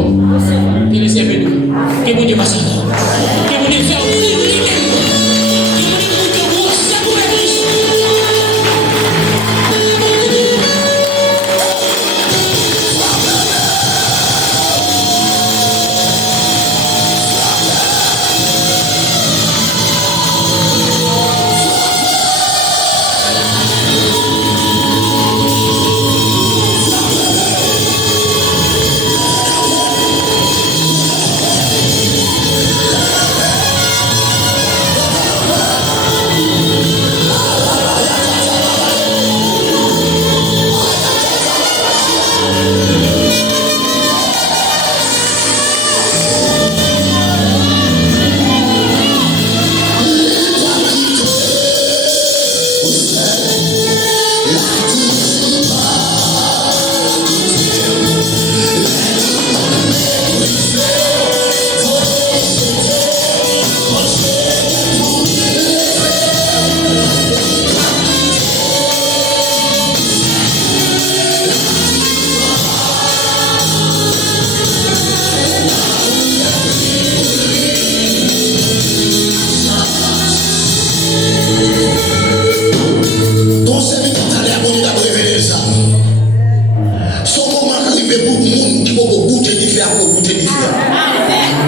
que le Seigneur nous, que mon Dieu passe, que mon Dieu fait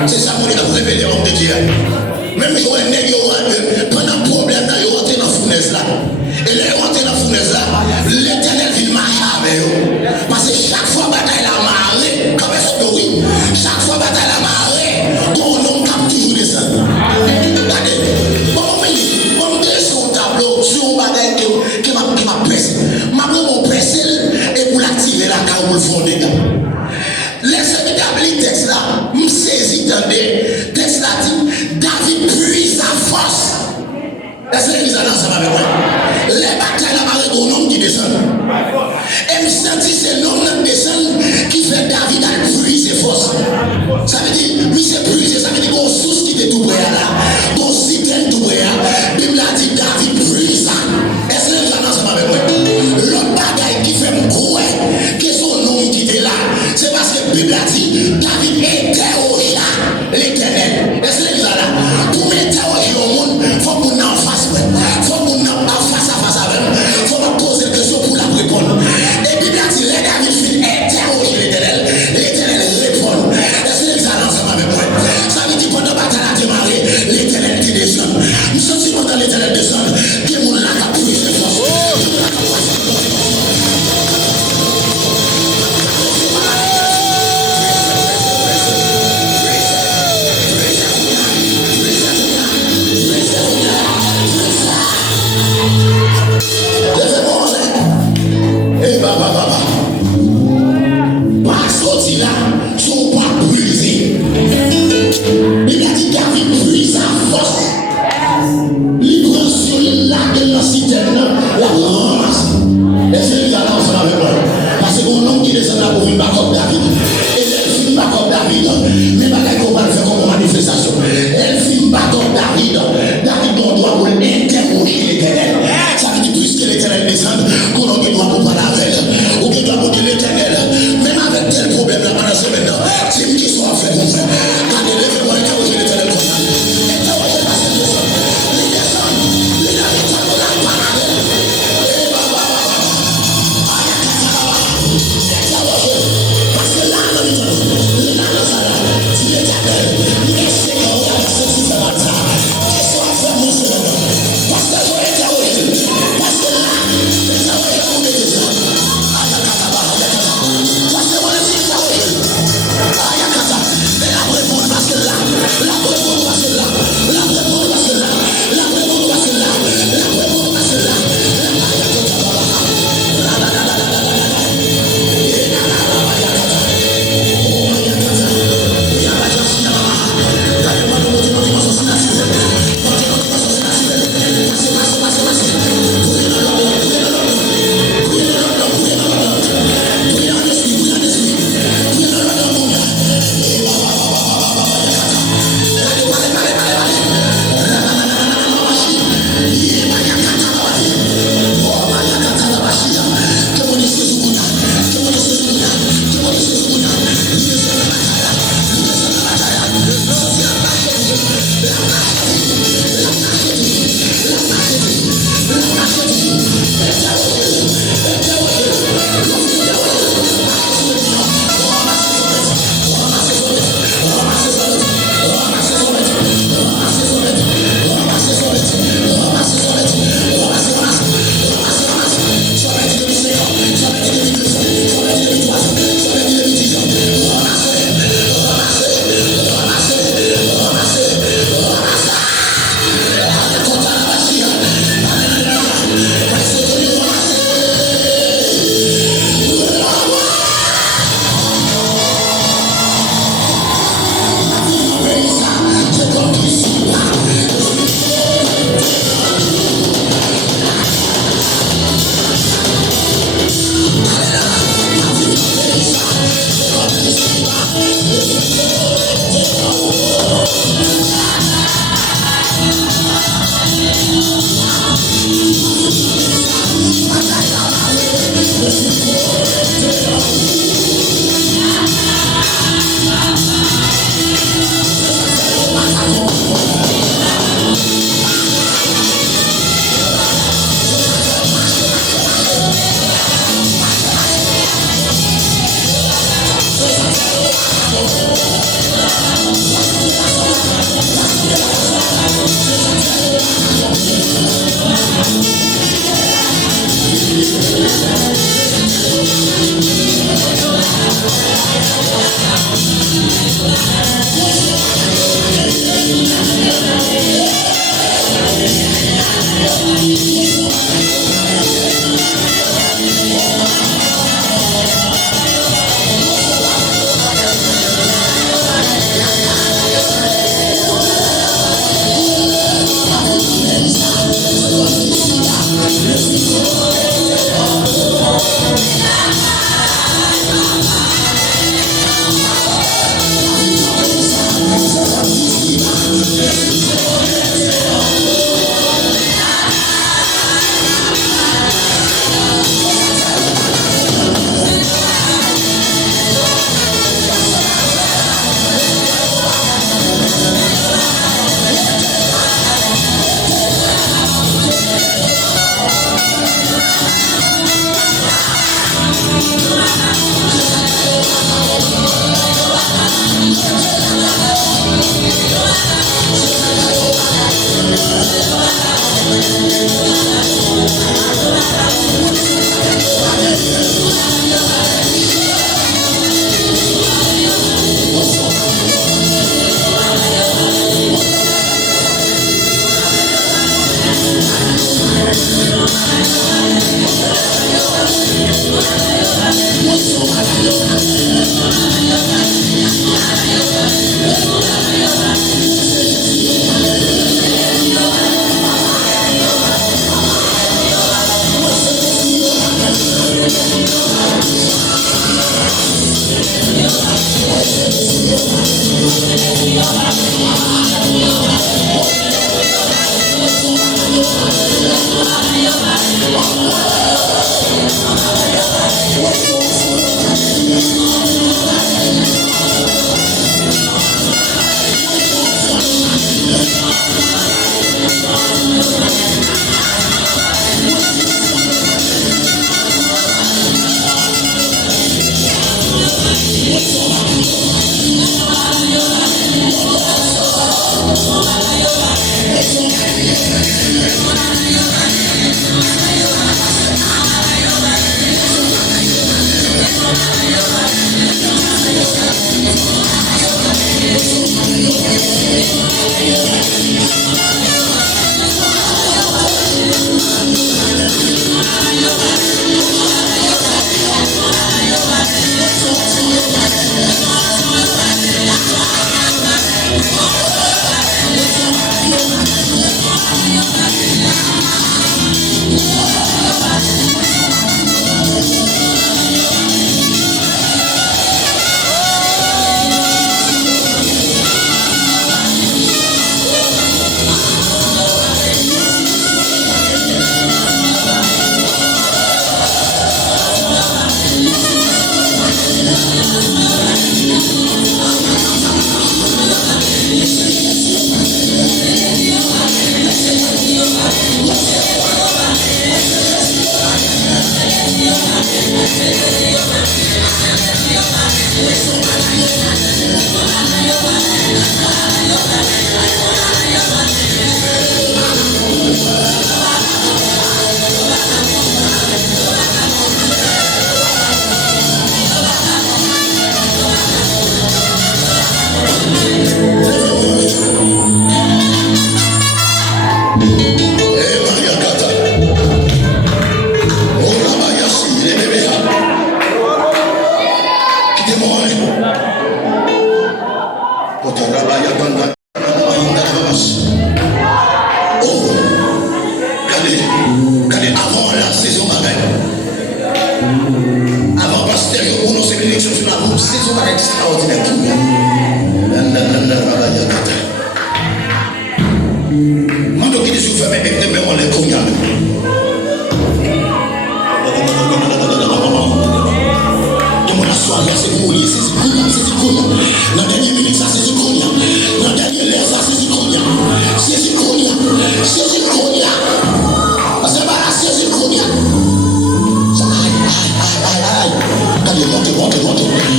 C'est ça qu'on est dans révéler l'homme de Dieu. Même si on est négocié, pendant le problème, il est rentré dans la fournaise là. Et là, il est rentré dans la fournaise là. L'éternel vient marcher avec eux. Parce que chaque fois bataille la marée, comme est-ce que oui, chaque fois bataille la marée, ton homme cap toujours descendre. Regardez, bon, sur un tableau, sur un bataille qui m'a pressé. Ma maman m'a pressé et pour l'activer là, quand vous le fondez. Laissez-moi établir le texte là, je saisis dans le texte là dit David puise sa force. Est-ce que vous allez ensemble avec moi? Les batailles là, avec un homme qui descend. Et je sens c'est l'homme qui descend qui fait David à puiser ses forces. Ça veut dire, lui c'est puiser, ça veut dire qu'on source qui est tout près là, qu'on citerne tout près là. La Bible a dit David puise ça. Est-ce que vous allez ensemble avec moi? L'autre bagaille qui fait me croire que son nom qui est là, c'est parce que la Bible a dit David interrogea l'Éternel. Est-ce que vous allez là? Pour m'interroger au monde, il faut qu'on en fasse. Il faut qu'on en face à face avec. Il faut me poser des questions pour la répondre. Et la Bible a dit les David fit interroger l'Éternel. L'Éternel répond. Est-ce que vous allez ensemble avec moi? Ça veut dire pendant la bataille a démarré, l'Éternel qui descend. Nous sommes pendant l'Éternel descend, que mon lac a pris ses forces.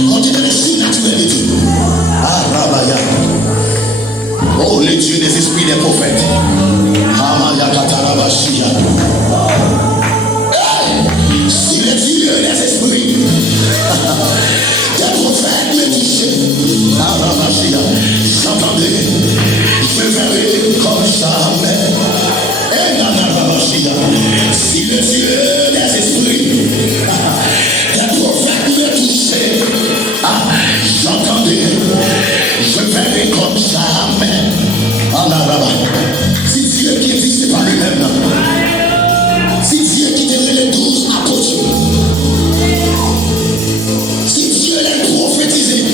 Montez dans l'esprit naturel de Dieu. J'entendais, je verrai comme ça, amen. Si Dieu qui dit, c'est pas lui-même, non. Si Dieu qui te met les 12 apôtres, si Dieu l'a prophétisé,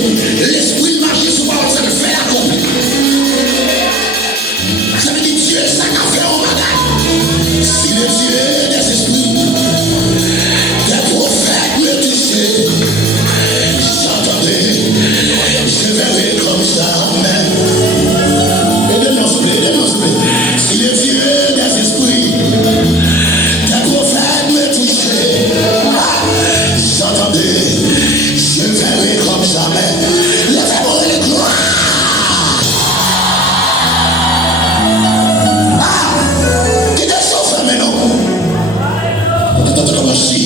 l'esprit marché sur parole, ça me fait l'accomplir. Ça veut dire Dieu, ça qu'a fait en bagage. Si le Dieu des esprits, des prophètes me touchaient, j'entendais, je verrai comme ça, amen. Si le Dieu des esprits, des prophètes me touchaient, j'entendais, je verrai comme jamais. Lèvez-moi les gloires. Qui te sauve maintenant? T'as commencé.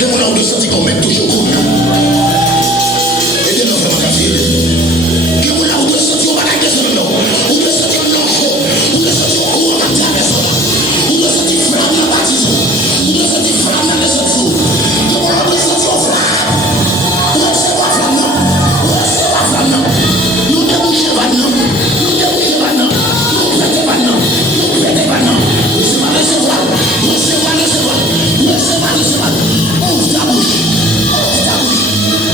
Demande-moi de sentir qu'on met toujours comme nous. Et de l'enfant à café. Que vous l'avez de sentir qu'on va gagner ce nom. Ou de sentir qu'on l'a chaud. Ou de sentir qu'on va gagner la maison. Ou de sentir flamme dans la baptise. Ou de sentir flamme dans les autres jours. Que vous l'avez de sentir qu'on flamme. Ou de sentir qu'on flamme. Ou de sentir qu'on flamme. Nous débouchez pas non. Nous débouchez pas non. Nous prêtez pas non. Nous prêtez pas non. Recevez, recevez. Recevez, recevez. Recevez, recevez. Ouvre ta bouche. Ouvre ta bouche.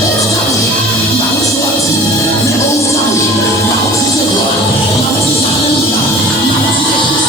Ouvre ta bouche. Ma bouche soit petite. Mais ouvre ta bouche. Ma bouche c'est gloire. Ma bouche c'est alléluia. Ma bouche c'est Jésus.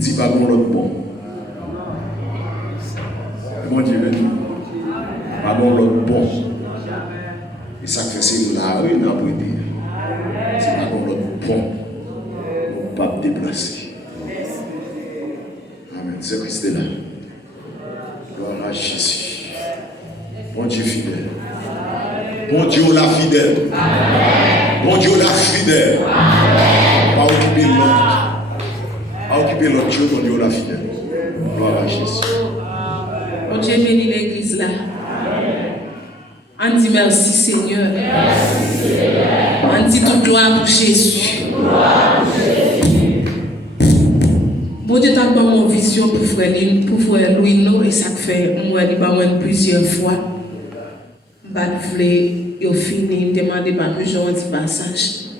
dit pas bon l'autre bon. Bon Dieu veut dire, pas bon l'autre bon. Et ça fait c'est la rue n'a pas été. C'est pas bon l'autre bon. On pas déplacer. Amen. C'est Christ est là. Gloire à Jésus. Bon Dieu fidèle. Bon Dieu la fidèle. Bon Dieu la fidèle. Pas occuper l'autre. Pas occuper l'autre Dieu, bon Dieu la fidèle. Gloire à Jésus. Bon Dieu bénit l'église là. On dit merci Seigneur. On dit toute gloire pour Jésus. Bon Dieu t'a pas mon vision pour frère Louis et ça fait moi plusieurs fois. Je voulais finir demander par que j'en dis passage.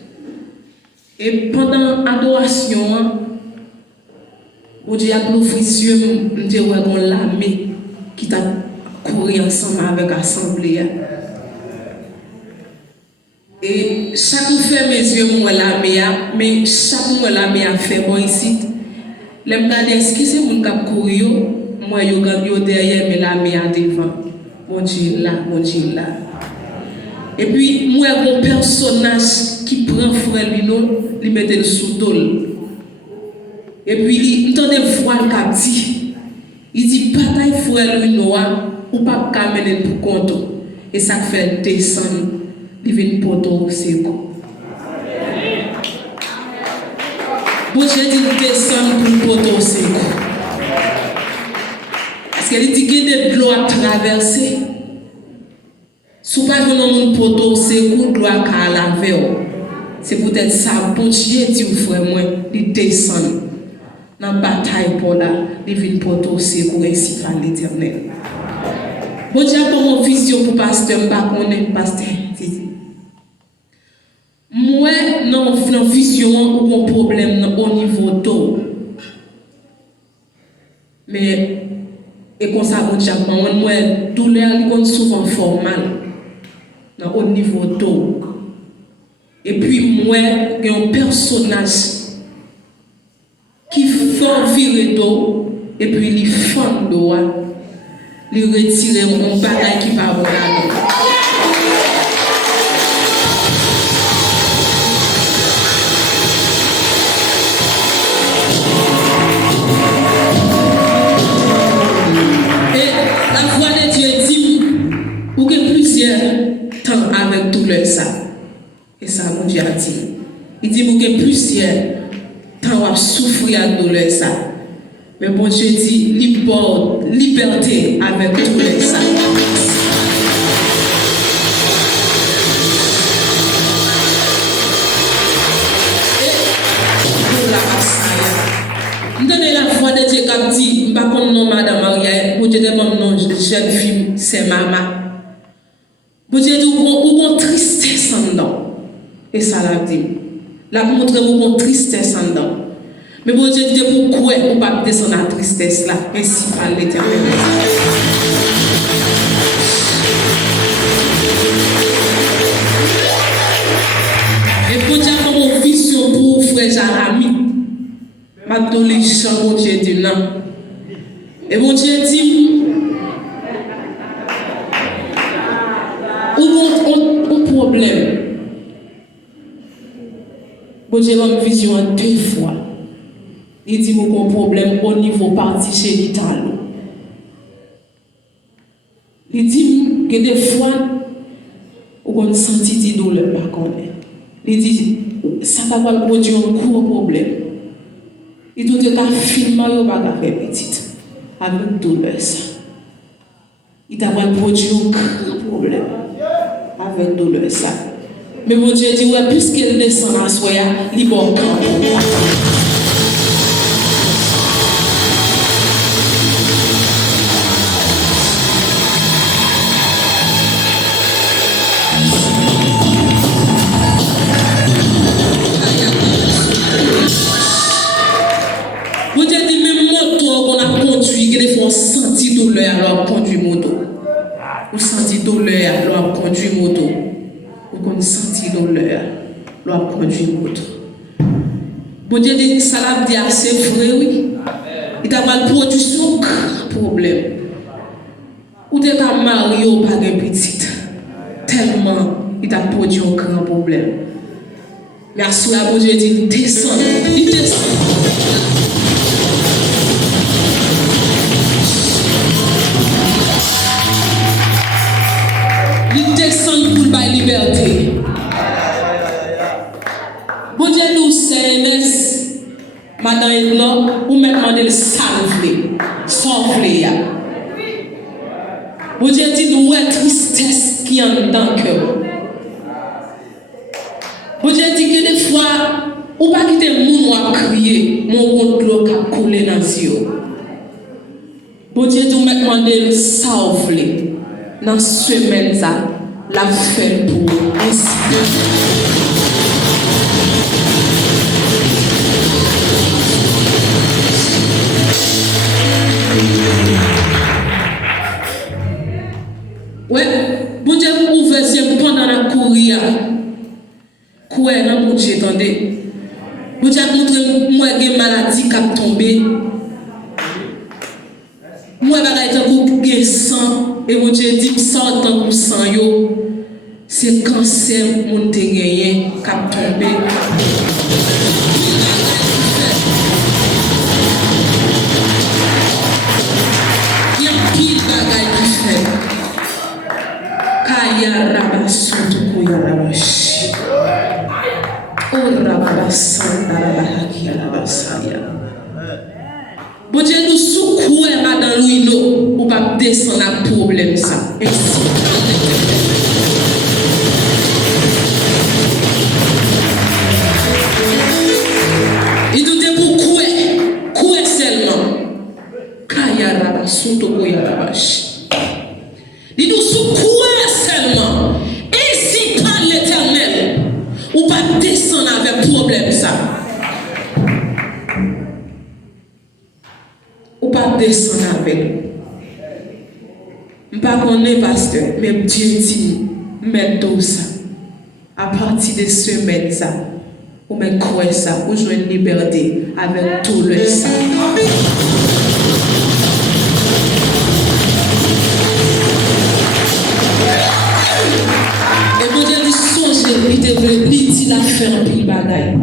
Et pendant l'adoration, bon Dieu a nos vision, on dit ouais on l'armée qui t'a couru ensemble avec l'assemblée. Et chaque fois fait mes yeux moi l'armée, mais chaque fois l'armée a fait bon ici. Les m'gade excusez mon cap courir, moi yo derrière mais l'armée a devant. Bon Dieu là, bon Dieu là. Et puis moi un personnage qui prend frère Lino, il met le sous dol. Et puis il entend des voix qui dit, il dit bataille frère Lino ou pas mener pour compte. Et ça fait descendre, il vient poto c'est quoi. Bon Dieu dit descendre pour poto c'est quoi. Parce qu'elle dit qu'il y a des lois à traverser. Si pas que nous poteau c'est coup doit à laver. C'est peut-être ça bon Dieu dit frère moi, il descend dans bataille pour là, il vient poteau c'est pour ainsi par l'Éternel. Bon Dieu a comme vision pour pasteur pas connaître pasteur. Moi non vision ou un problème au niveau d'eau. Mais et comme ça, moi, douleur est souvent formale au niveau d'eau. Et puis, moi, il y a un personnage qui fait virer d'eau et puis il fend d'eau, il retire un bagage qui va voler. La voix de Dieu dit, ou que plusieurs temps avec douleur ça. Et ça, mon Dieu a dit. Il dit, ou que plusieurs temps à souffrir avec douleur ça. Mais bon Dieu dit, liberté avec douleur ça. Donnez la foi de Dieu qui dit, je ne sais pas non Madame Maria, pour Dieu demande non jeune fille, c'est maman. Pour Dieu dit, vous avez une tristesse en dedans. Et ça l'a dit. La montre vous une tristesse en dedans. Mais pour Dieu dit, pourquoi vous ne pas descendre la tristesse là, ainsi par l'Éternel. Et pour Dieu comme une vision pour frère Jarami. M'adolescent, mon Dieu dit non. Et mon Dieu dit, où un problème. Bon Dieu a une vision en 2 fois. Il dit, mon problème au niveau parti génital. Il dit que des fois, on senti des douleurs par contre. Il dit, ça va pas produire un gros problème. Il doit être filmé ou pas faire petite. Avec douleur ça. Il doit produire un grand problème. Avec douleur ça. Mais mon Dieu dit, ouais, puisqu'il descend en soi, il est bon. Mon Dieu dit, même moto qu'on a conduit, il faut sentir douleur alors conduire moto. Ou sentir douleur alors conduire moto. Ou qu'on sentit douleur alors conduire moto. Bon Dieu dit, ça l'a dit assez vrai, oui. il t'a mal produit son grand problème. Ou t'es ta marié ou pas de petite. Tellement il t'a produit un grand problème. Mais à ce moment, Dieu dit, descends, il descend. Il descend pour la liberté. Bon Dieu nous c'est madame Edna, ou maintenant de salver, sauver. Bon Dieu dit nous est tristesse qui en dans le cœur. Bon Dieu dit que des fois, ou pas quitter le monde à crier, mon compte l'eau qui a coulé dans les yeux. Bon Dieu dit maintenant de sauver. Dans ce semaine, la fait pour ainsi. Ouais, bon Dieu vous ouvert pendant la courir. Courir dans mon Dieu, attendez. Bon Dieu montre moi une maladie qui a tombé. Moi je vais être sang et mon Dieu dit ça tant que sang yo. C'est cancer mon te gagné qui a tombé. Il y a pile bagaille qui fait. Kaya rabasu kuya rabashi. Oh rabasan rabahakia rabasaya. Bon Dieu nous secoue dans l'huile pour pas descendre la problème ça. Il nous dit pour couer seulement. Kaya rabasu kuya rabashi. Il nous secoue seulement. Ainsi par l'Éternel, ou pas descendre avec problème ça. Ou pas descendre avec. Je ne sais pas, pasteur, mais Dieu dit, mettez ça. À partir de ce semaine, ça, ou me croire ça, ou jouer une liberté avec tout le sang. Et mon Dieu dit, songez, il dit la faire pile bagaille.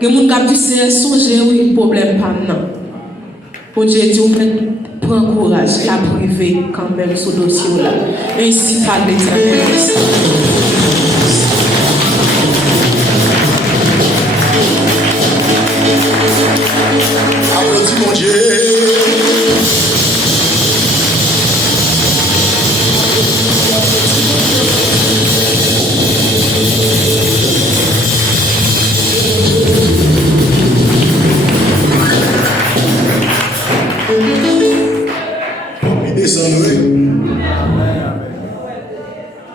Que mon cap dit c'est songer oui problème pas non. Bon Dieu dit prends courage la privé quand même ce dossier là. Ainsi par l'Éternel. Applaudis mon Dieu. Il descend, oui.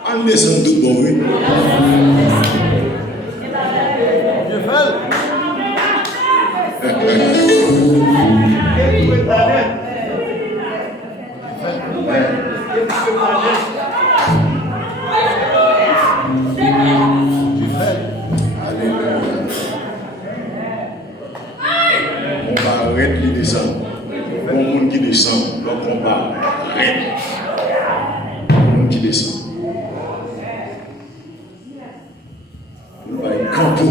On descend tout bon, oui. On va arrêter les descendre. Bon monde qui descend, donc on va arrêter. Bon monde qui descend. On va y kanpo.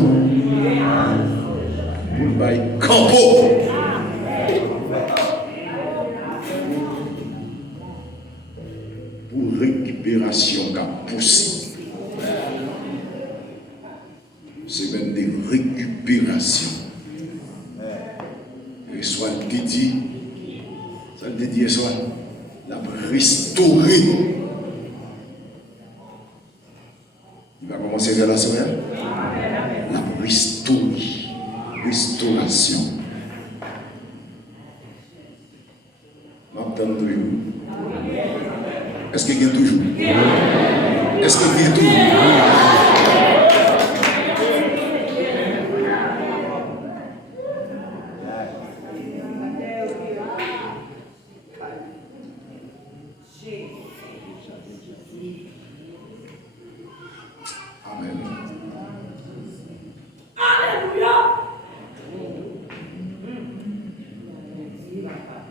On va y kanpo. Pour récupération qu'a poussé. C'est même des récupérations. Et soit dit, ça te dit soit la restaurer. Il va commencer vers la semaine. La restaurer. Restauration. M'entends toujours. Est-ce qu'il y a toujours? Est-ce qu'il y a toujours?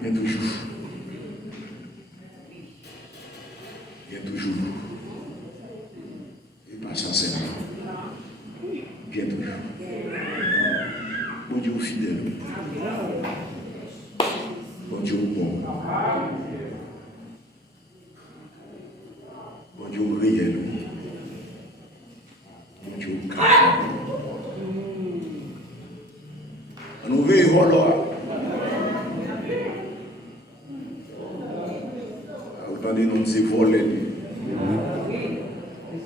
Il y a toujours. Il y a toujours. Et pas ça, c'est là. Il y a toujours. Bon Dieu fidèle. Bon Dieu bon. Bon Dieu réel. Bon Dieu calme. Nous veillons alors. Autant de nous c'est volé.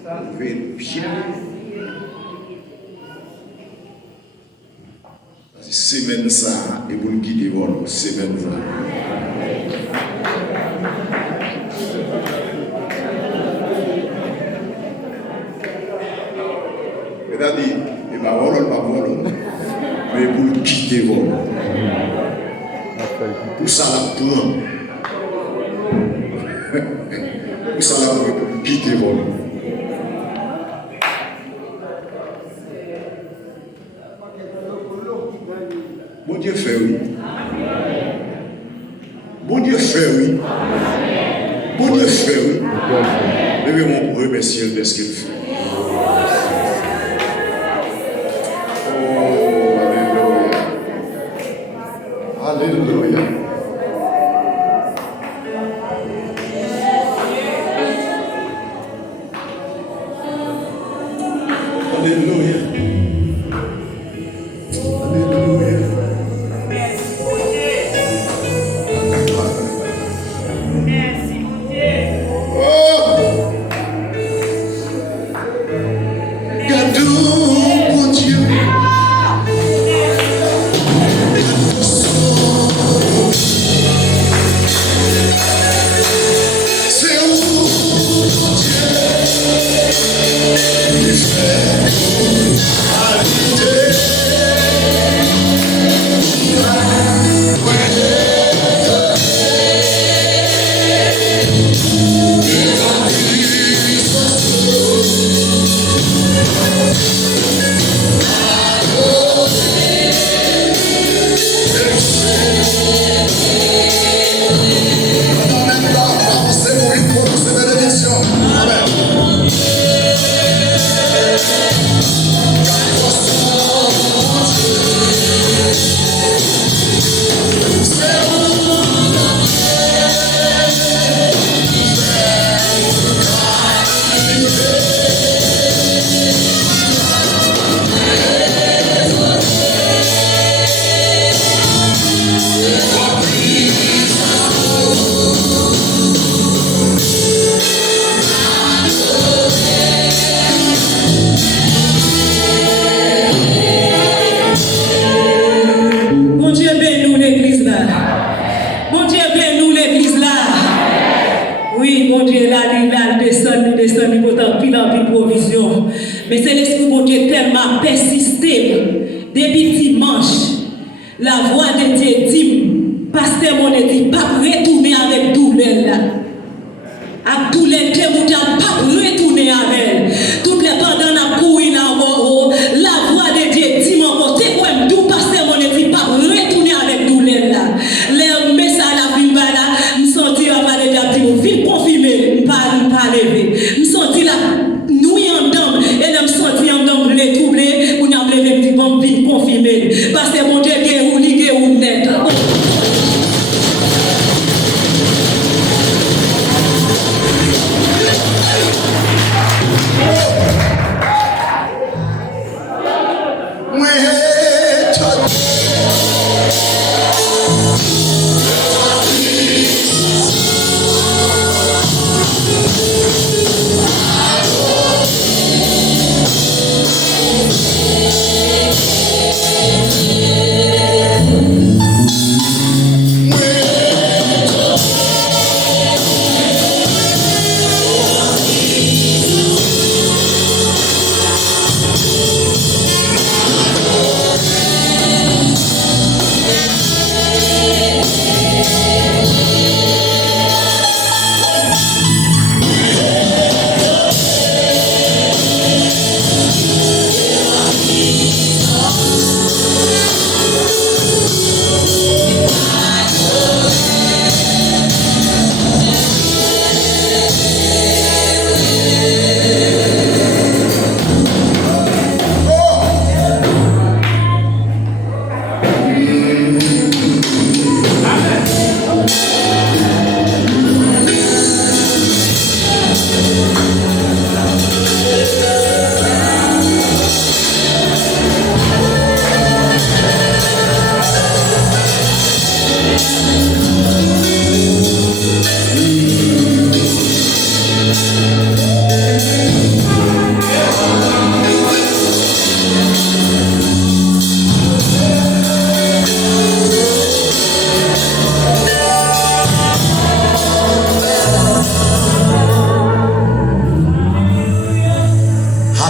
Nous veillons bien. Semaine ça et pour nous quitter vol semaine ça. C'est-à-dire, et pas vol, mais pour nous quitter vol. Pour ça la prend. Pour ça la prend pour nous quitter vol. Bon Dieu fait oui. Bon Dieu fait oui. Bon Dieu fait oui. Levez-moi pour remercier de ce qu'il fait. Oh, alléluia. Alléluia. Alléluia. Mais c'est l'Esprit de Dieu tellement persisté. Depuis dimanche, la voix de Dieu dit, pasteur mon dit, pas retourner avec douleur là. Avec douleur que vous n'avez pas retourner avec. Toutes les pendant la couille là, la voix de Dieu dit, mon côté, tout pasteur mon dit, pas retourner avec douleur là. Les messages à la vie là, nous senti à va déjà dire, vite confirmer, pas lever. Nous senti là, nous y en dame, et nous senti en dame les troubler, pour nous lever, petit bon, vite confirmer. Parce que mon Dieu, il est ou net.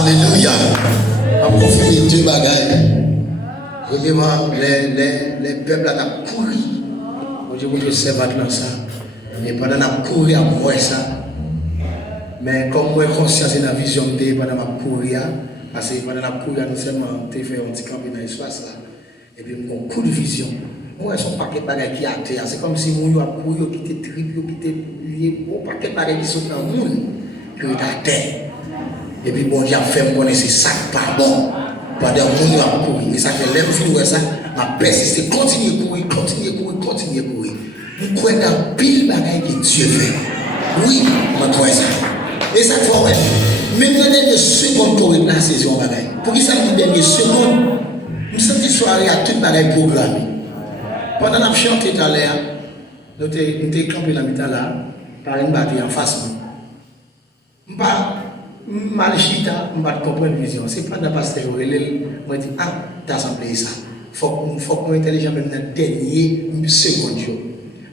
Alléluia. On confirme deux bagailles. Premièrement, les peuples ont couru. Je vous dis, c'est maintenant ça. Et pendant qu'on a couru à moi ça. Mais comme moi, conscience et la vision de pendant qu'on a couru, parce que pendant qu'on a couru, nous seulement fait un petit camp dans l'espace là. Et puis, mon coup de vision. Moi, son paquet de bagailles qui a terre. C'est comme si mon a couru, qui était triple, qui était lié, un paquet de bagailles qui sont dans le monde, qui est à terre. Et puis, bon Dieu a fait me connaître ça pas bon. Pendant que mon a couru. Et ça fait l'aime fin ça, m'a persisté, continuer à courir, continuer à courir, continuer à courir. Vous croyez dans pile bagaille que Dieu fait. Oui, je crois ça. Et ça fait même dans les dernières secondes pour une saison bagaille. Pour qui ça dit dernières secondes, nous sommes des soirées à toute bagaille programmée. Pendant la chanté tout à l'heure, nous sommes campés dans le temps là, par une bataille en face. Je ne mal chita, je ne comprends pas la vision. C'est pas dans le pasteur, je dis, ah, tu as assemblé ça. Il faut que nous soyons intelligents même dans la dernière seconde.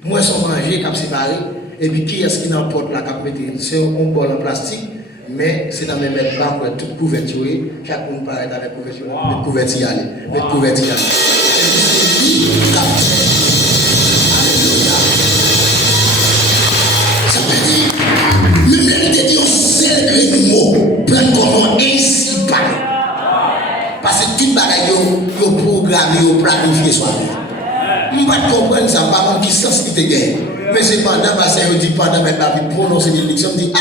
Moi, je suis mangé, je suis séparé. Et puis, qui est-ce qui n'emporte la capacité? C'est un bol en plastique, mais c'est dans mes mêmes bancs pour toute couverture. Chaque monde paraît avec couverture. Mettre couverture aller. Mettre couverture aller. Ça veut dire, même si on seul le mot, prendre comme ainsi pas. Parce que toute bagaille, yo programmé, yo planifié soit. Je ne peux pas comprendre ça, par contre, qui sens qui te gagne. Mais c'est pendant que je dis pendant que je prononce l'élection, je dis, ah,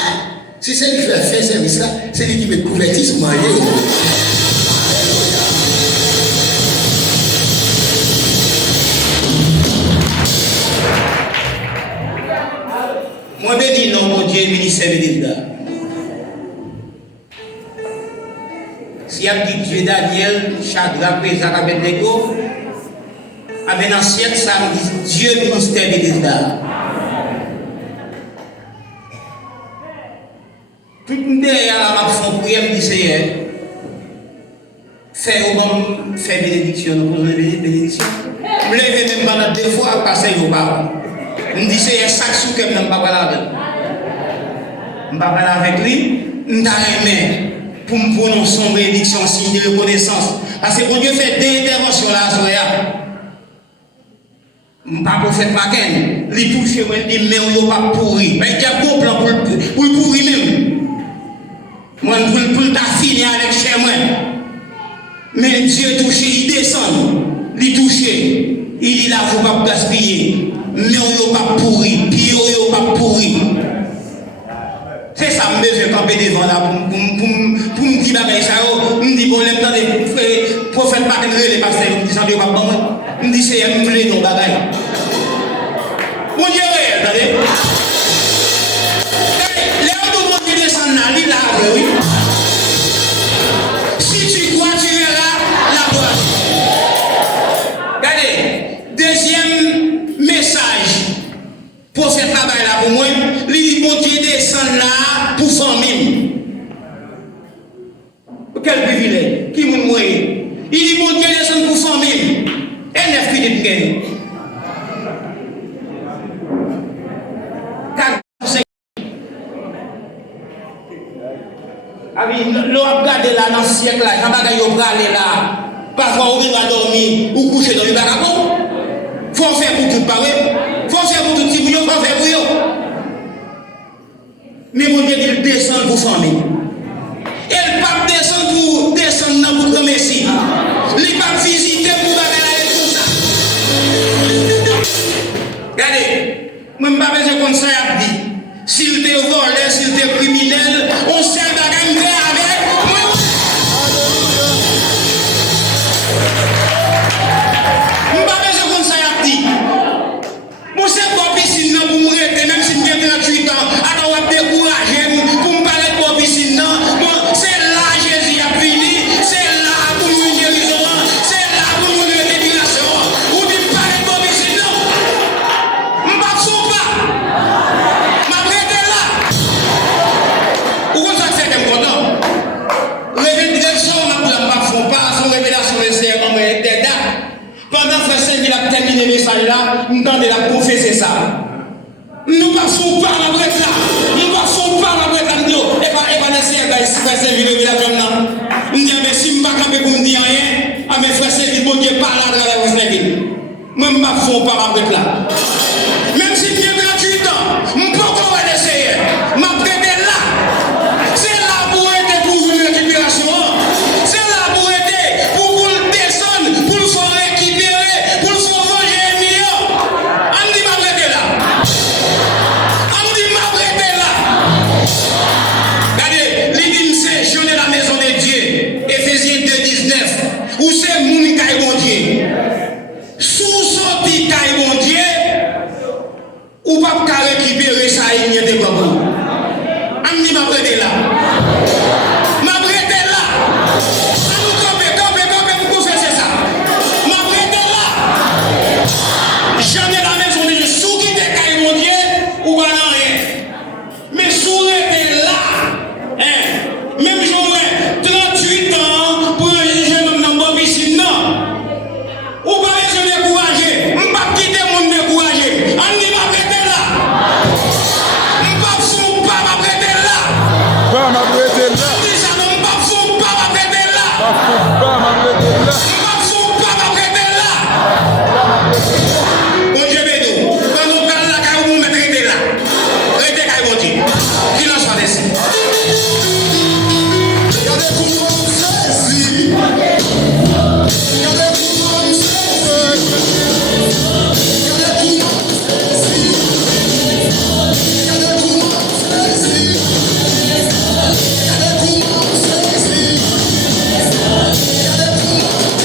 si c'est lui qui fait faire service là, c'est lui qui me convertit sur manger. Moi, je dis non, mon Dieu, ministère de l'État. Si y a dit Dieu Daniel, Shadrach, Meshach, Abednego, avec un siècle, ça me dit Dieu, ministère de l'État. Tout le monde est à la fond prière, me dit Seigneur, fais bénédiction, nous posons bénédiction. Je me lève même pendant 2 fois à passer au bar. Je me dis Seigneur, chaque jour que je ne vais pas parler avec lui. Je ne vais pas parler avec lui, je ne vais pas pour me prononcer une bénédiction, signe de reconnaissance. Parce que bon Dieu fait 2 interventions là, Soya. Je ne vais pas faire ma gaine. Il touche moi, il dit, mais on ne va pas pourrir. Mais il y a un bon plan pour le pourrir même. Moi, pour le finir avec chez moi. Mais Dieu touche, il descend. Il touche. Il dit là, il ne faut pas gaspiller. Mais on ne va pas pourrir. Puis on ne va pas pourrir. C'est ça, je vais camper devant là pour me dire ça. Je me dis, bon, le temps des prophètes, pas de les pasteurs, je me dis, ça ne va pas moi. Je me dis, c'est un peu de bagaille. Mon Dieu, attendez. Là où mon Dieu descend là, il là, oui. Si tu crois, tu verras la gloire. Regardez, deuxième message pour faire travail là pour moi, il dit, mon Dieu descend là pour famille. Quel privilège, qui m'a moyen. Il dit, mon Dieu descend pour famille. Et 9 minutes gagne. L'on a regardé là dans le siècle, là, quand on va aller là, parfois on va dormir ou coucher dans le barabon. Il faut faire pour tout, pas vrai? Il faut faire pour tout, il faut faire pour eux. Mais mon Dieu, il descend pour famille. Et le pape descend pour descendre dans votre messie. Il pape visiter pour bagarrer tout ça. Regardez, moi je ne sais pas besoin de ça à dire. S'il te volé, s'il te criminel, on sait bagarrer avec moi. Je ne sais pas besoin de ça à dire. Moi je ne sais pas piscine pour mourir, même si j'ai 38 ans, alors on va décourager pour me parler de piscine. C'est là Jésus a fini, c'est là pour nous guérison, c'est là pour nous libération. Ou tu me parles de piscine, non? Je ne sais pas. Ma prête là. Où vous êtes fait comme content? Révélation, on ne pas son révélation de Seigneur comme elle était là. Pendant que Saint-vil a terminé le message là, nous avons la confesser ça. Nous ne passons pas la brette là. Nous ne passons pas la brette là. Et pas laisser Saint-vil révélation là. Je dis, mais si je ne peux pas pour me dire rien, à mes frères, c'est bon Dieu parle à travers Saint-vil. Moi, je ne fais pas ma là. Même si j'ai 38 ans, je ne peux pas essayer. Je vais là. C'est là pour aider pour une récupération. C'est là pour aider pour vous descendre, pour le faire récupérer, pour le faire manger un million. On dit m'arrêter là. On dit m'arrêter là. Regardez, l'idée c'est je de la maison de Dieu. Éphésiens 2,19. Où c'est mon caille mon Dieu. Sous sorti caille mon Dieu. Ou pas récupérer ça il y a des babous. On dit m'arrêter là. M'arrêter là. Ça nous tombe, vous pouvez faire ça. M'arrêter là. Jamais la maison de Dieu. Sous qui te caille mon Dieu, ou pas rien. Mais sous était là. Hein? Même j'aurais 38 ans pour un jeune homme dans mon piscine. Non. Ou pas les jeunes découragés. On ne pas quitter mon découragé. On dit m'arrêter là. On ne pas fou, pas m'arrêter là. Pas m'arrêter là. On dit ça, non, on pas fou, pas m'arrêter là. Pas m'arrêter là. On pas fou, pas m'arrêter là. Bon Dieu béni. Quand nous parlons là, quand vous me traitez là. Traitez quand vous dites. Silence soit laissé. Regardez comment on saisit. Regardez comment on saisit. Regardez comment on saisit. Regardez comment on saisit. Regardez comment on saisit. Regardez comment on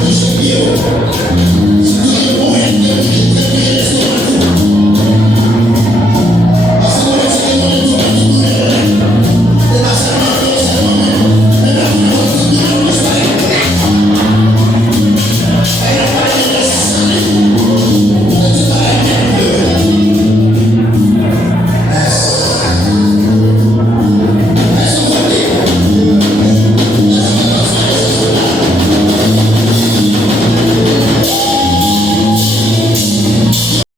Poussez pied.